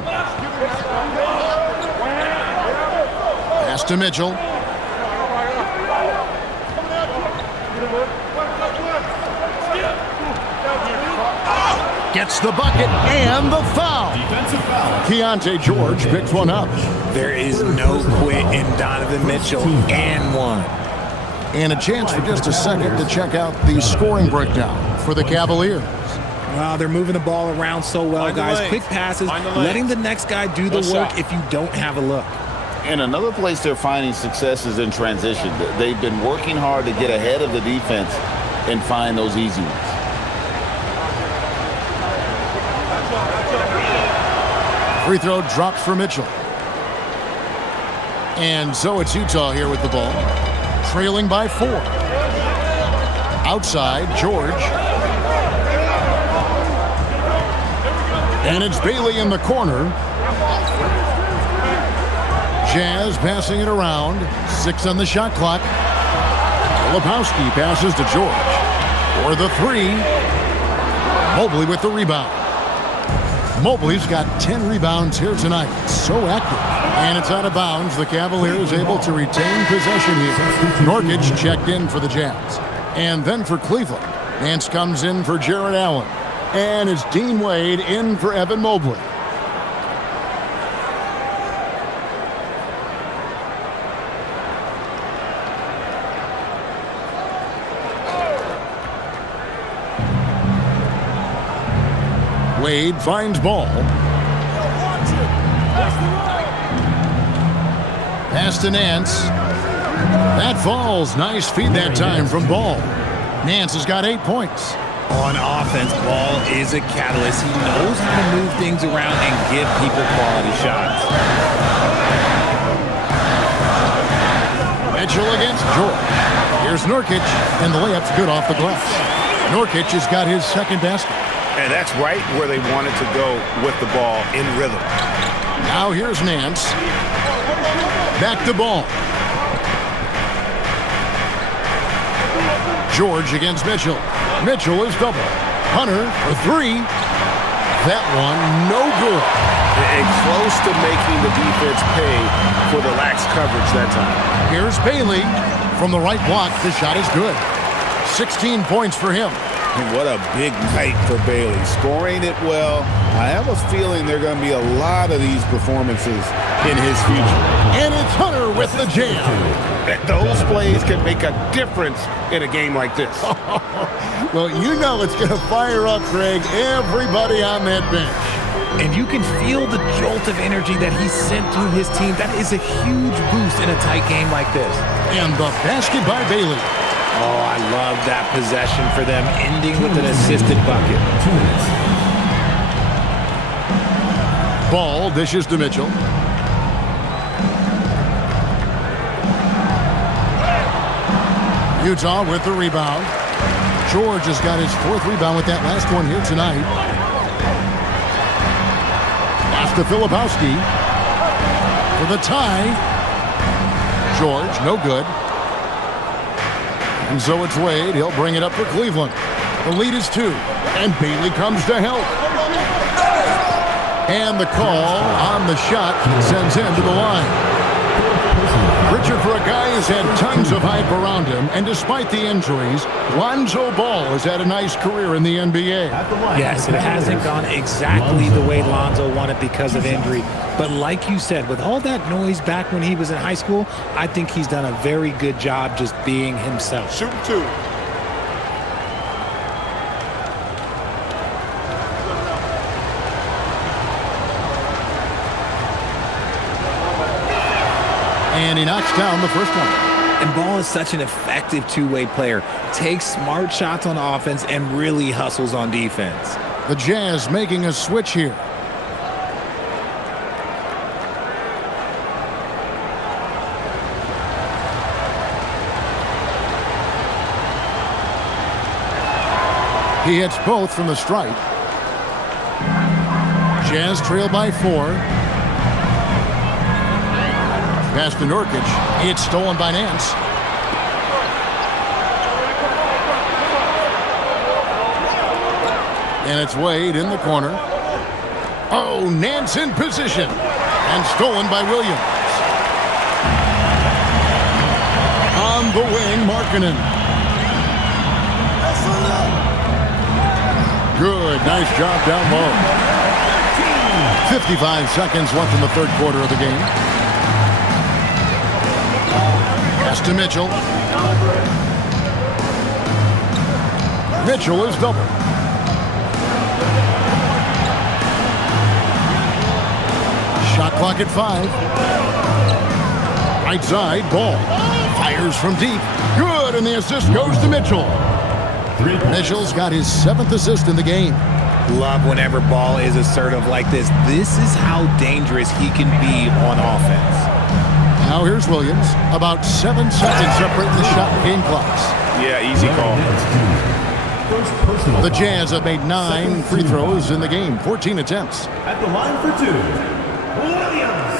Pass to Mitchell. Gets the bucket and the foul. Defensive foul. Keontae George picks one up. There is no quit in Donovan Mitchell, and one. And a chance for just a second to check out the scoring breakdown for the Cavaliers. Wow, they're moving the ball around so well, guys. Quick passes, letting the next guy do the work if you don't have a look. And another place they're finding success is in transition. They've been working hard to get ahead of the defense and find those easy ones. Free throw drops for Mitchell. And so it's Utah here with the ball, trailing by 4. Outside, George. And it's Bailey in the corner. Jazz passing it around. 6 on the shot clock. Filipowski passes to George for the 3. Mobley with the rebound. Mobley's got 10 rebounds here tonight. So active. And it's out of bounds. The Cavaliers able to retain possession here. Nurkic checked in for the Jazz. And then for Cleveland, Nance comes in for Jarrett Allen. And it's Dean Wade in for Evan Mobley. Wade finds ball. Pass to Nance. That falls. Nice feed that time from Ball. Nance has got 8 points. On offense, Ball is a catalyst. He knows how to move things around and give people quality shots. Mitchell against George. Here's Nurkic, and the layup's good off the glass. Nurkic has got his second basket. And that's right where they wanted to go with the ball, in rhythm. Now here's Nance. Back to Ball. George against Mitchell. Mitchell is double. Hunter for 3. That one no good. And close to making the defense pay for the lax coverage that time. Here's Bailey from the right block. The shot is good. 16 points for him. What a big night for Bailey. Scoring it well. I have a feeling there are going to be a lot of these performances in his future. And it's Hunter with the jam. Those plays can make a difference in a game like this. Well, you know it's going to fire up, Greg, everybody on that bench. And you can feel the jolt of energy that he sent through his team. That is a huge boost in a tight game like this. And the basket by Bailey. Oh, I love that possession for them, ending with an assisted bucket. Ball dishes to Mitchell. Utah with the rebound. George has got his 4th rebound with that last one here tonight. Pass to Filipowski for the tie. George, no good. And so it's Wade. He'll bring it up for Cleveland. The lead is 2. And Bailey comes to help. And the call on the shot sends him to the line. Richard, for a guy who's had tons of hype around him, and despite the injuries, Lonzo Ball has had a nice career in the NBA. Yes, it hasn't gone exactly the way Lonzo wanted because of injury. But like you said, with all that noise back when he was in high school, I think he's done a very good job just being himself. Shooting 2. And he knocks down the first one. And Ball is such an effective two-way player. Takes smart shots on offense and really hustles on defense. The Jazz making a switch here. He hits both from the stripe. Jazz trail by 4. Pass to Nurkic. It's stolen by Nance. And it's Wade in the corner. Oh, Nance in position. And stolen by Williams. On the wing, Markkanen. Good, nice job down low. 55 seconds left in the third quarter of the game. Pass to Mitchell. Mitchell is double. Shot clock at 5. Right side, Ball. Fires from deep. Good, and the assist goes to Mitchell. Mitchell's got his 7th assist in the game. Love whenever Ball is assertive like this. This is how dangerous he can be on offense. Now here's Williams. About 7 seconds separating the shot and game clocks. Yeah, easy call. The Jazz have made 9 free throws in the game. 14 attempts. At the line for 2, Williams.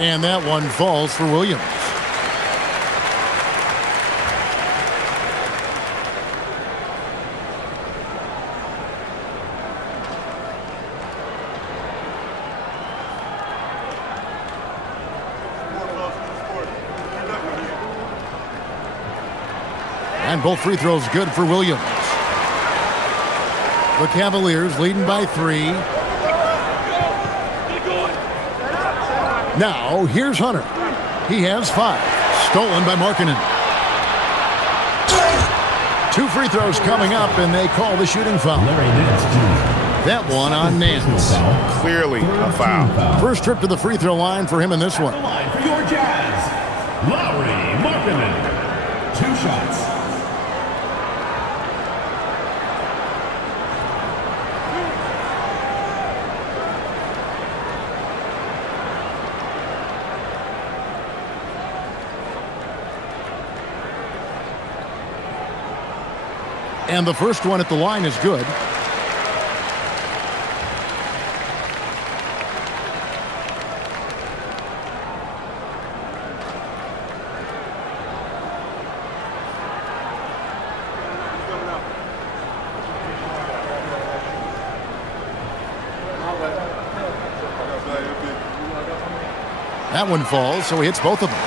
And that one falls for Williams. And both free throws good for Williams. The Cavaliers leading by 3. Now, here's Hunter. He has 5. Stolen by Markkanen. 2 free throws coming up, and they call the shooting foul. That one on Nance. Clearly a foul. First trip to the free throw line for him in this one. The line for your Jazz, Lowry Markkanen. 2 shots. And the first one at the line is good. That one falls, so he hits both of them.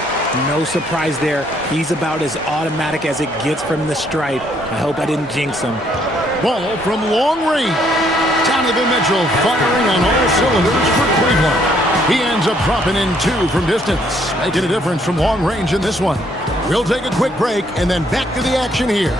No surprise there. He's about as automatic as it gets from the stripe. I hope I didn't jinx him. Ball from long range. Donovan Mitchell firing on all cylinders for Cleveland. He ends up dropping in 2 from distance, making a difference from long range in this one. We'll take a quick break and then back to the action here.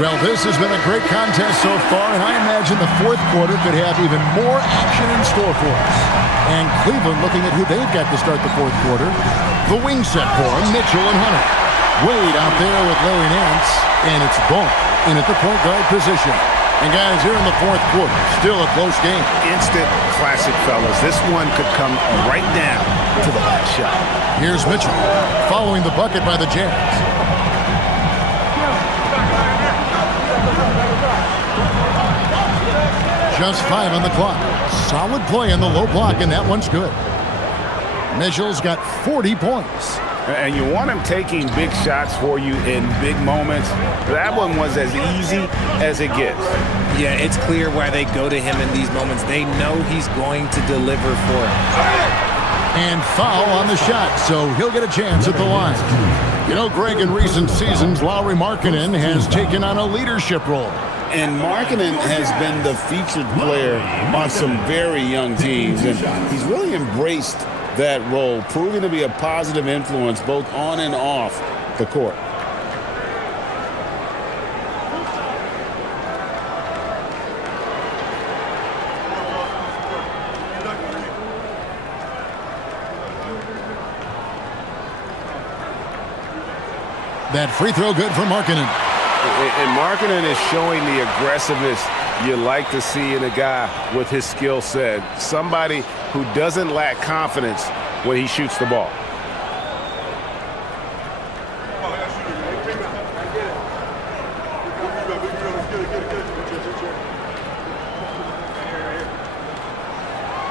Well, this has been a great contest so far, and I imagine the fourth quarter could have even more action in store for us. And Cleveland looking at who they've got to start the fourth quarter. The wing set for him, Mitchell and Hunter. Wade out there with Larry Nance, and it's Ball in at the point guard position. And guys, here in the fourth quarter, still a close game. Instant classic, fellas. This one could come right down to the last shot. Here's Mitchell following the bucket by the Jazz. Just 5 on the clock. Solid play in the low block, and that one's good. Mitchell's got 40 points. And you want him taking big shots for you in big moments. That one was as easy as it gets. Yeah, it's clear why they go to him in these moments. They know he's going to deliver for him. And foul on the shot, so he'll get a chance at the line. You know, Greg, in recent seasons, Lauri Markkanen has taken on a leadership role. And Markkanen has been the featured player on some very young teams, and he's really embraced that role, proving to be a positive influence both on and off the court. That free throw good for Markkanen. And Markkanen is showing the aggressiveness you like to see in a guy with his skill set. Somebody who doesn't lack confidence when he shoots the ball.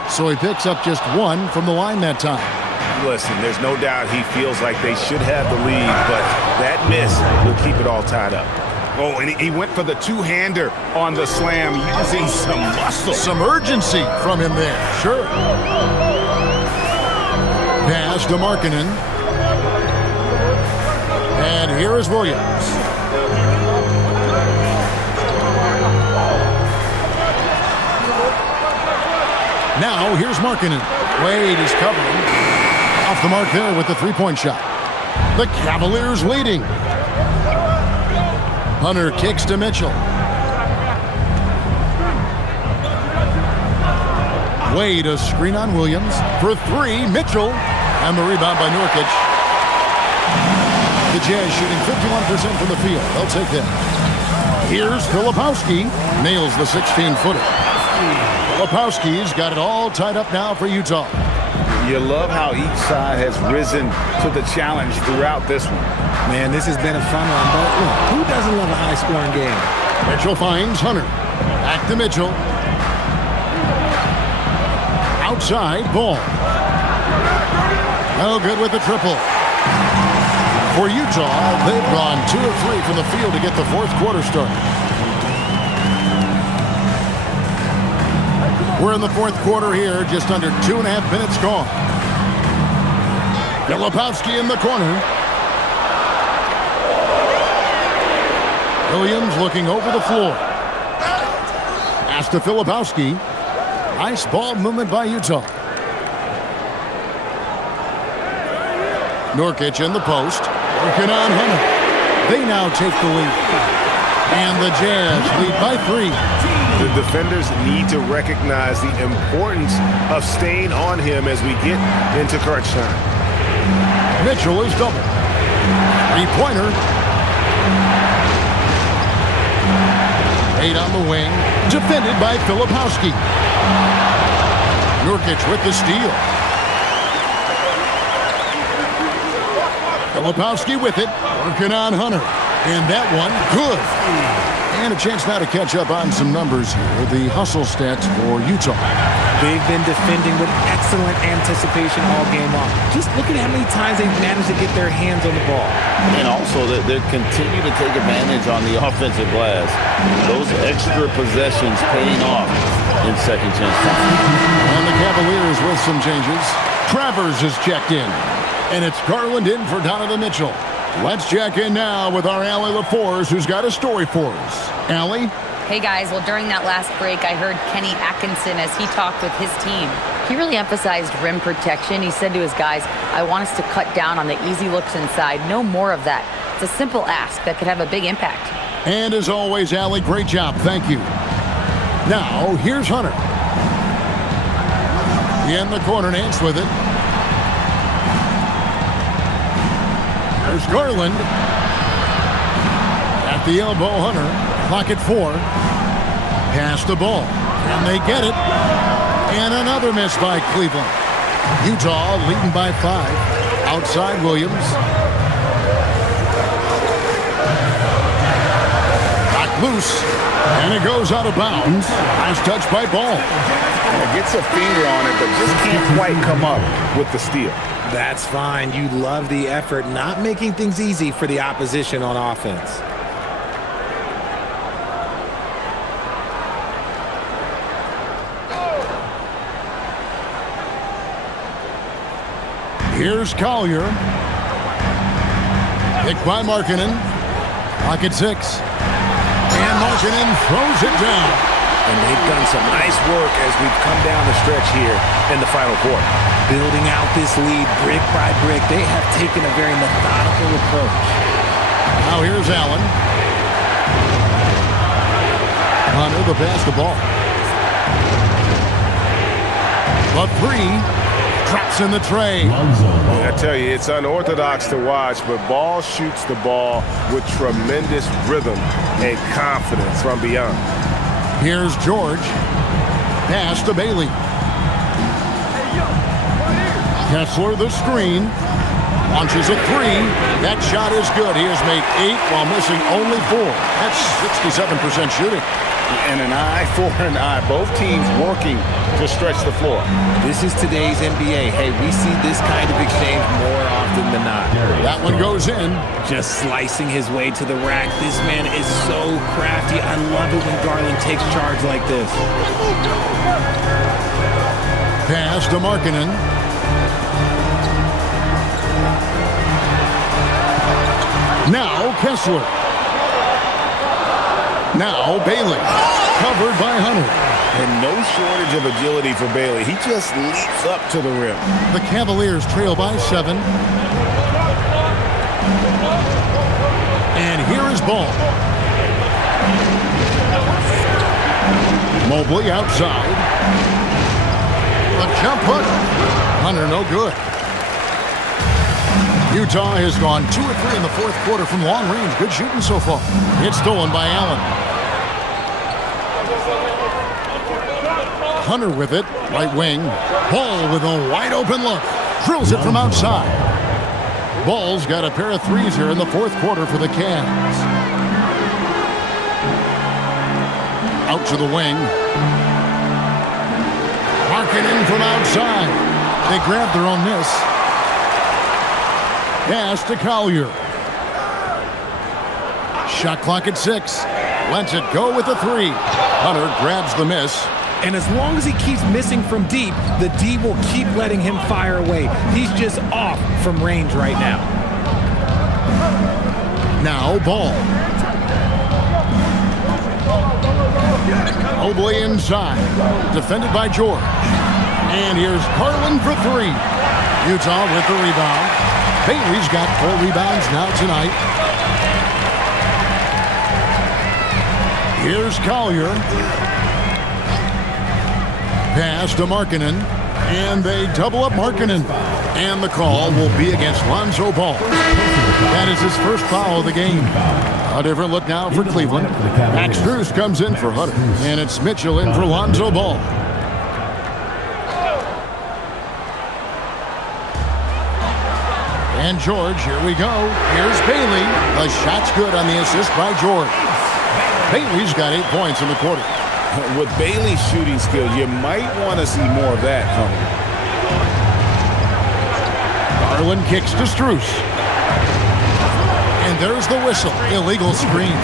So he picks up just one from the line that time. Listen, there's no doubt he feels like they should have the lead, but that miss will keep it all tied up. Oh, and he went for the two-hander on the slam using some muscle. Some urgency from him there, sure. Pass to Markkanen. And here is Williams. Now here's Markkanen. Wade is covering. Off the mark there with the three-point shot. The Cavaliers leading. Hunter kicks to Mitchell. Wade a screen on Williams for three. Mitchell and the rebound by Nurkic. The Jazz shooting 51% from the field. They'll take that. Here's Filipowski. Nails the 16-footer. Filipowski's got it all tied up now for Utah. You love how each side has risen to the challenge throughout this one. Man, this has been a fun one, but look, who doesn't love a high-scoring game? Mitchell finds Hunter. Back to Mitchell. Outside, ball. No good with the triple. For Utah, they've gone 2 of 3 from the field to get the fourth quarter started. We're in the fourth quarter here, just under 2.5 minutes gone. Filipowski in the corner. Williams looking over the floor. Pass to Filipowski. Nice ball movement by Utah. Nurkic in the post. Working on Hunter. They now take the lead. And the Jazz lead by 3. The defenders need to recognize the importance of staying on him as we get into crunch time. Mitchell is double. Three-pointer. 8 on the wing. Defended by Filipowski. Nurkic with the steal. Filipowski with it. Working on Hunter. And that one, good. And a chance now to catch up on some numbers here. The hustle stats for Utah. They've been defending with excellent anticipation all game long. Just look at how many times they've managed to get their hands on the ball. And also, they continue to take advantage on the offensive glass. Those extra possessions paying off in second chance time. And the Cavaliers with some changes. Travers is checked in. And it's Garland in for Donovan Mitchell. Let's check in now with our Allie LaForce, who's got a story for us. Allie? Hey guys, well during that last break I heard Kenny Atkinson as he talked with his team. He really emphasized rim protection. He said to his guys, I want us to cut down on the easy looks inside. No more of that. It's a simple ask that could have a big impact. And as always, Allie, great job. Thank you. Now, here's Hunter. In the corner, Nance with it. There's Garland. At the elbow, Hunter. Clock at 4. Pass the ball. And they get it. And another miss by Cleveland. Utah leading by 5. Outside Williams. Knocked loose. And it goes out of bounds. Nice touch by Ball. Gets a finger on it, but just can't quite come up with the steal. That's fine. You love the effort, not making things easy for the opposition on offense. Here's Collier. Picked by Markkanen. Clock at 6. And Markkanen throws it down. And they've done some nice work as we've come down the stretch here in the final quarter. Building out this lead brick by brick, they have taken a very methodical approach. Now here's Allen. Hunter the pass the ball. The 3 drops in the tray. I tell you, it's unorthodox to watch, but Ball shoots the ball with tremendous rhythm and confidence from beyond. Here's George. Pass to Bailey. Kessler the screen. Launches a 3. That shot is good. He has made 8 while missing only 4. That's 67% shooting. And an eye for an eye. Both teams working to stretch the floor. This is today's NBA. Hey, we see this kind of exchange more often than not. That one goes in. Just slicing his way to the rack. This man is so crafty. I love it when Garland takes charge like this. Pass to Markkanen. Now Kessler. Now Bailey. Covered by Hunter. And no shortage of agility for Bailey. He just leaps up to the rim. The Cavaliers trail by 7. And here is Ball. Mobley outside. The jump hook. Hunter no good. Utah has gone 2 of 3 in the fourth quarter from long range. Good shooting so far. It's stolen by Allen. Hunter with it. Right wing. Ball with a wide open look. Drills it from outside. Ball's got a pair of 3s here in the fourth quarter for the Cavs. Out to the wing. Markkanen from outside. They grab their own miss. Pass to Collier. Shot clock at 6. Lets it go with the 3. Hunter grabs the miss. And as long as he keeps missing from deep, the D will keep letting him fire away. He's just off from range right now. Now Ball. Mobley inside. Defended by George. And here's Garland for 3. Utah with the rebound. Bailey's got 4 rebounds now tonight. Here's Collier. Pass to Markkanen. And they double up Markkanen. And the call will be against Lonzo Ball. That is his first foul of the game. A different look now for Cleveland. Max Strus comes in for Hunter. And it's Mitchell in for Lonzo Ball. And George, here we go. Here's Bailey. The shot's good on the assist by George. Bailey's got 8 points in the quarter. With Bailey's shooting skill, you might want to see more of that from him. Garland kicks to Strus. And there's the whistle. Illegal screen.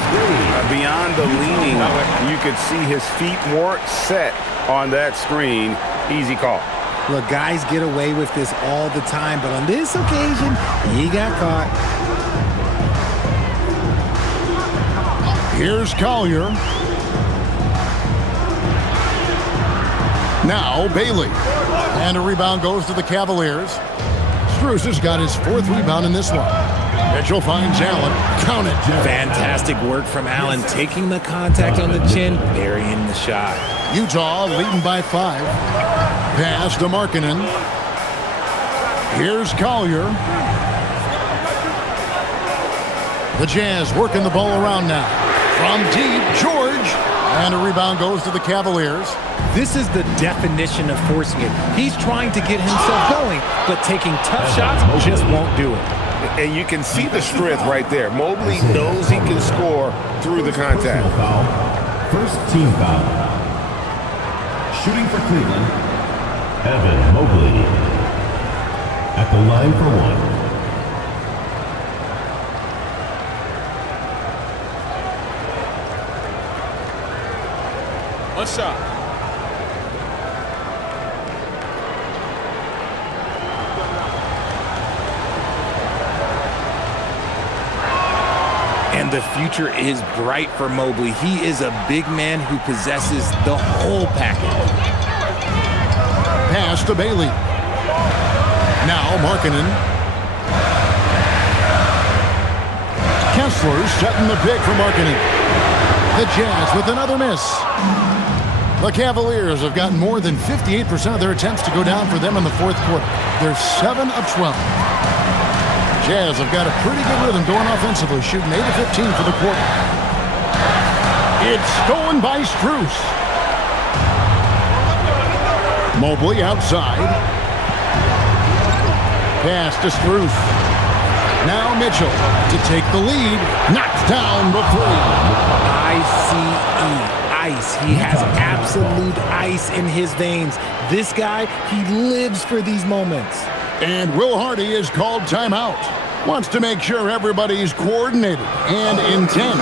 Beyond the leaning, you could see his feet more set on that screen. Easy call. Look, guys get away with this all the time, but on this occasion, he got caught. Here's Collier. Now Bailey. And a rebound goes to the Cavaliers. Strus has got his 4th rebound in this one. Mitchell finds Allen. Count it. Fantastic work from Allen, taking the contact on the chin, burying the shot. Utah leading by 5. Pass to Markkanen. Here's Collier. The Jazz working the ball around now. From deep, George. And a rebound goes to the Cavaliers. This is the definition of forcing it. He's trying to get himself going, but taking tough shots just won't do it. And you can see the strength right there. Mobley knows he can score through the contact. First team foul. Shooting for Cleveland, Evan Mobley. at the line for one. One shot. And the future is bright for Mobley. He is a big man who possesses the whole package. Pass to Bailey. Now Markkanen. Kessler setting the pick for Markkanen. The Jazz with another miss. The Cavaliers have gotten more than 58% of their attempts to go down for them in the fourth quarter. They're 7 of 12. Jazz have got a pretty good rhythm going offensively, shooting 8 of 15 for the quarter. It's stolen by Strus. Mobley outside. Pass to Strus. Now Mitchell to take the lead. Knocks down the three. Ice. He has absolute ice in his veins. This guy, he lives for these moments. And Will Hardy is called timeout. Wants to make sure everybody's coordinated and intent.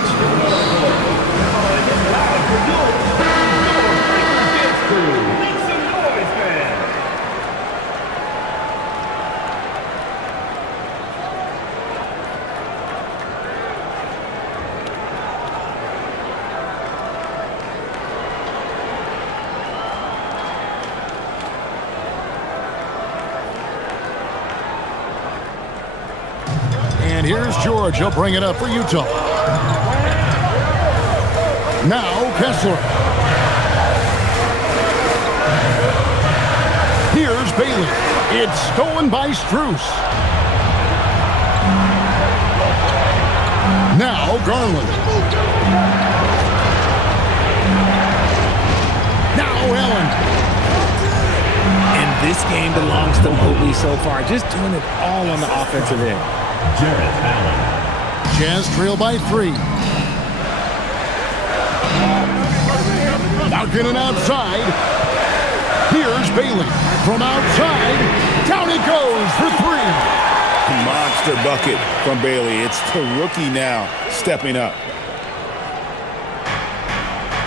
And here's George. He'll bring it up for Utah. Now Kessler. Here's Bailey. It's stolen by Strus. Now Garland. Now Allen. And this game belongs to Mobley so far. Just doing it all on the offensive end. Jarrett Allen. Jazz trail by 3. Markkanen outside. Here's Bailey. From outside, down he goes for 3. Monster bucket from Bailey. It's the rookie now stepping up.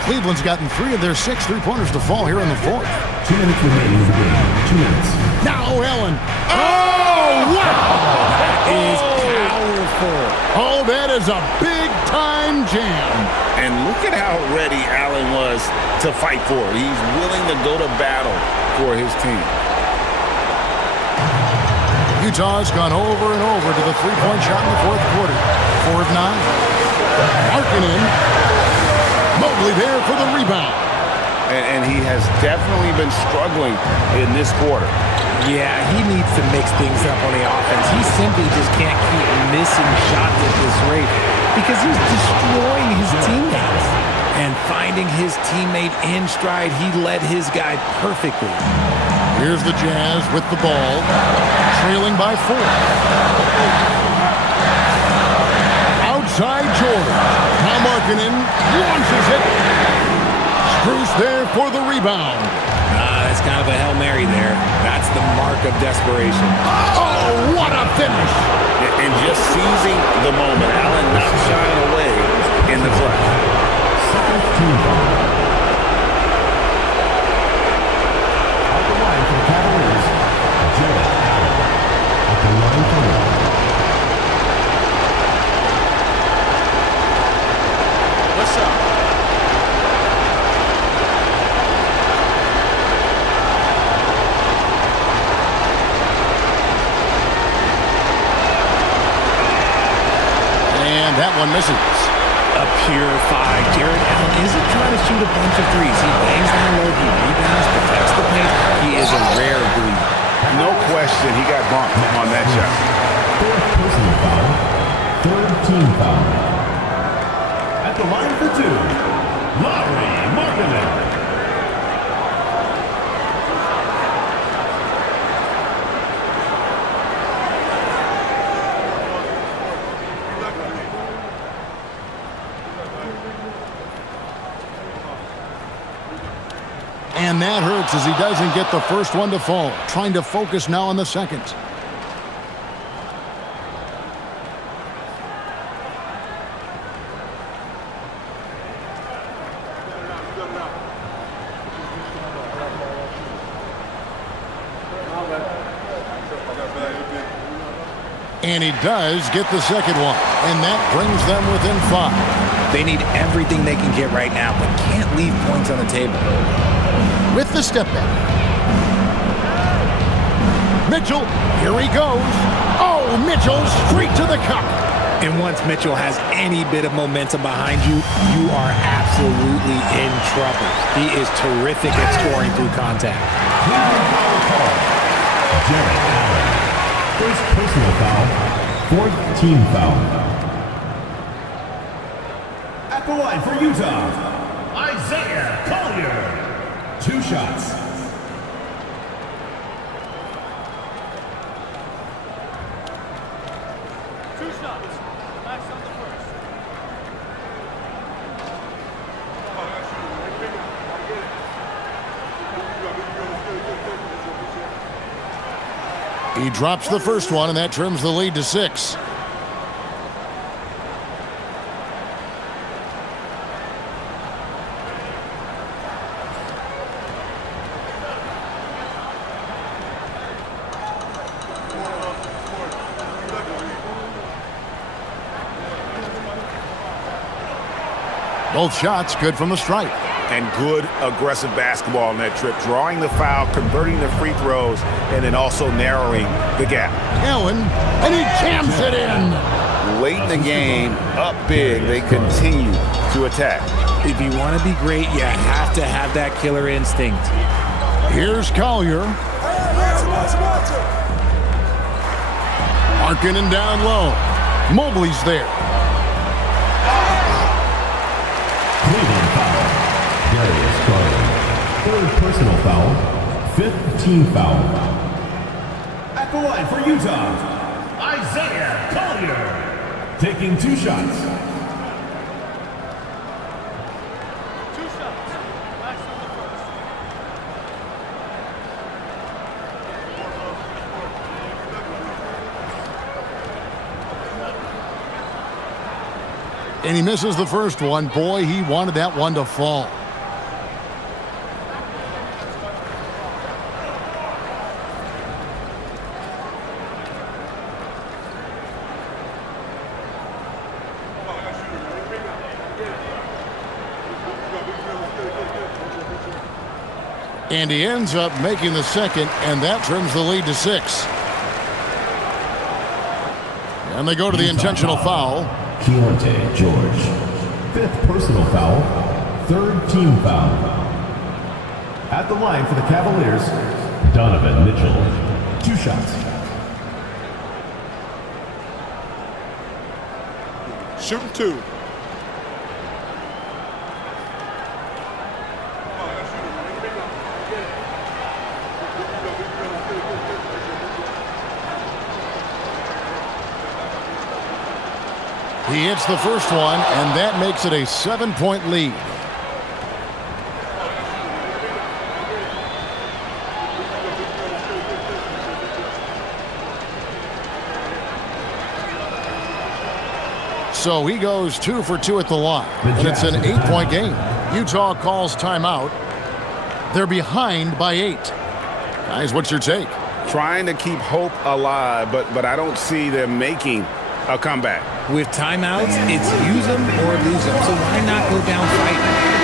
Cleveland's gotten 3 of their 6 three-pointers to fall here in the fourth. 2 minutes remaining in the game. 2 minutes. Now Allen. Oh, wow! Is powerful. Oh, that is a big-time jam. And look at how ready Allen was to fight for it. He's willing to go to battle for his team. Utah's gone over and over to the three-point shot in the fourth quarter. 4 of 9. Markkanen. Mobley there for the rebound. And he has definitely been struggling in this quarter. Yeah, he needs to mix things up on the offense. He simply just can't keep missing shots at this rate because he's destroying his teammates. And finding his teammate in stride, he led his guy perfectly. Here's the Jazz with the ball, trailing by 4. Outside George. Now Markkanen launches it. Strus there for the rebound. That's kind of a Hail Mary there. That's the mark of desperation. Oh, what a finish. And just seizing the moment. Allen not shying away in the clutch. At the line for the Cavaliers, Jarrett Allen. At the line for one. One shot. And that one misses. A pure 5. Jarrett Allen isn't trying to shoot a bunch of threes. He bangs down low, he rebounds, protects the paint. He is a rare breed. No question, he got bumped on that shot. 4th personal foul. 3rd team foul. At the line for 2, Larry Markkanen. And that hurts as he doesn't get the first one to fall. Trying to focus now on the second. And he does get the second one. And that brings them within 5. They need everything they can get right now, but can't leave points on the table. With the step back. Mitchell, here he goes. Oh, Mitchell straight to the cup. And once Mitchell has any bit of momentum behind you, you are absolutely in trouble. He is terrific at scoring through contact. Jared Allen. First personal foul. 4th team foul. At the line for Utah, Isaiah Collier. 2 shots. He drops the first one, and that trims the lead to 6. Both shots good from the stripe. And good aggressive basketball in that trip. Drawing the foul, converting the free throws, and then also narrowing the gap. Allen, and he jams it in. Late in the game, up big, they continue to attack. If you want to be great, you have to have that killer instinct. Here's Collier. Markkanen down low. Mobley's there. Third personal foul, 5th team foul. At the line for Utah, Isaiah Collier. Taking 2 shots. 2 shots. Last on the first. And he misses the first one. Boy, he wanted that one to fall. And he ends up making the second, and that trims the lead to 6. And they go to the intentional foul. Keontae George. 5th personal foul, 3rd team foul. At the line for the Cavaliers, Donovan Mitchell. 2 shots. Shooting 2. He hits the first one, and that makes it a 7-point lead. So he goes 2 for 2 at the line, and it's an 8-point game. Utah calls timeout. They're behind by 8. Guys, what's your take? Trying to keep hope alive, but I don't see them making a comeback. With timeouts, it's use them or lose them. So why not go down fighting?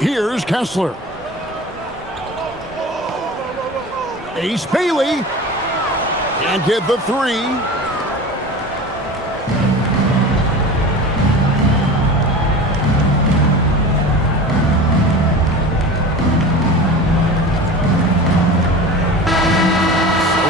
Here's Kessler. Ace Bailey. Can't get the 3.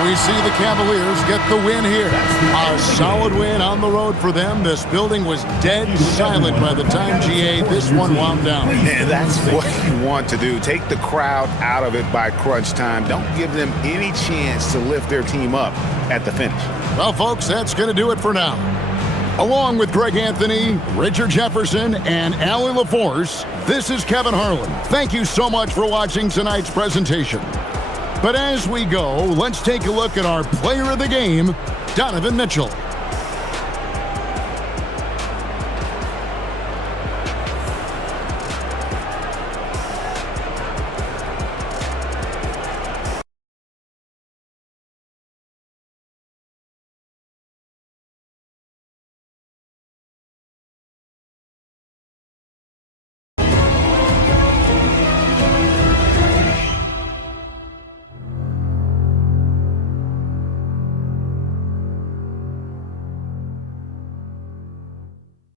We see the Cavaliers get the win here. A solid win on the road for them. This building was dead silent by the time, GA, this one wound down. And that's what you want to do. Take the crowd out of it by crunch time. Don't give them any chance to lift their team up at the finish. Well, folks, that's going to do it for now. Along with Greg Anthony, Richard Jefferson, and Allie LaForce, this is Kevin Harlan. Thank you so much for watching tonight's presentation. But as we go, let's take a look at our player of the game, Donovan Mitchell.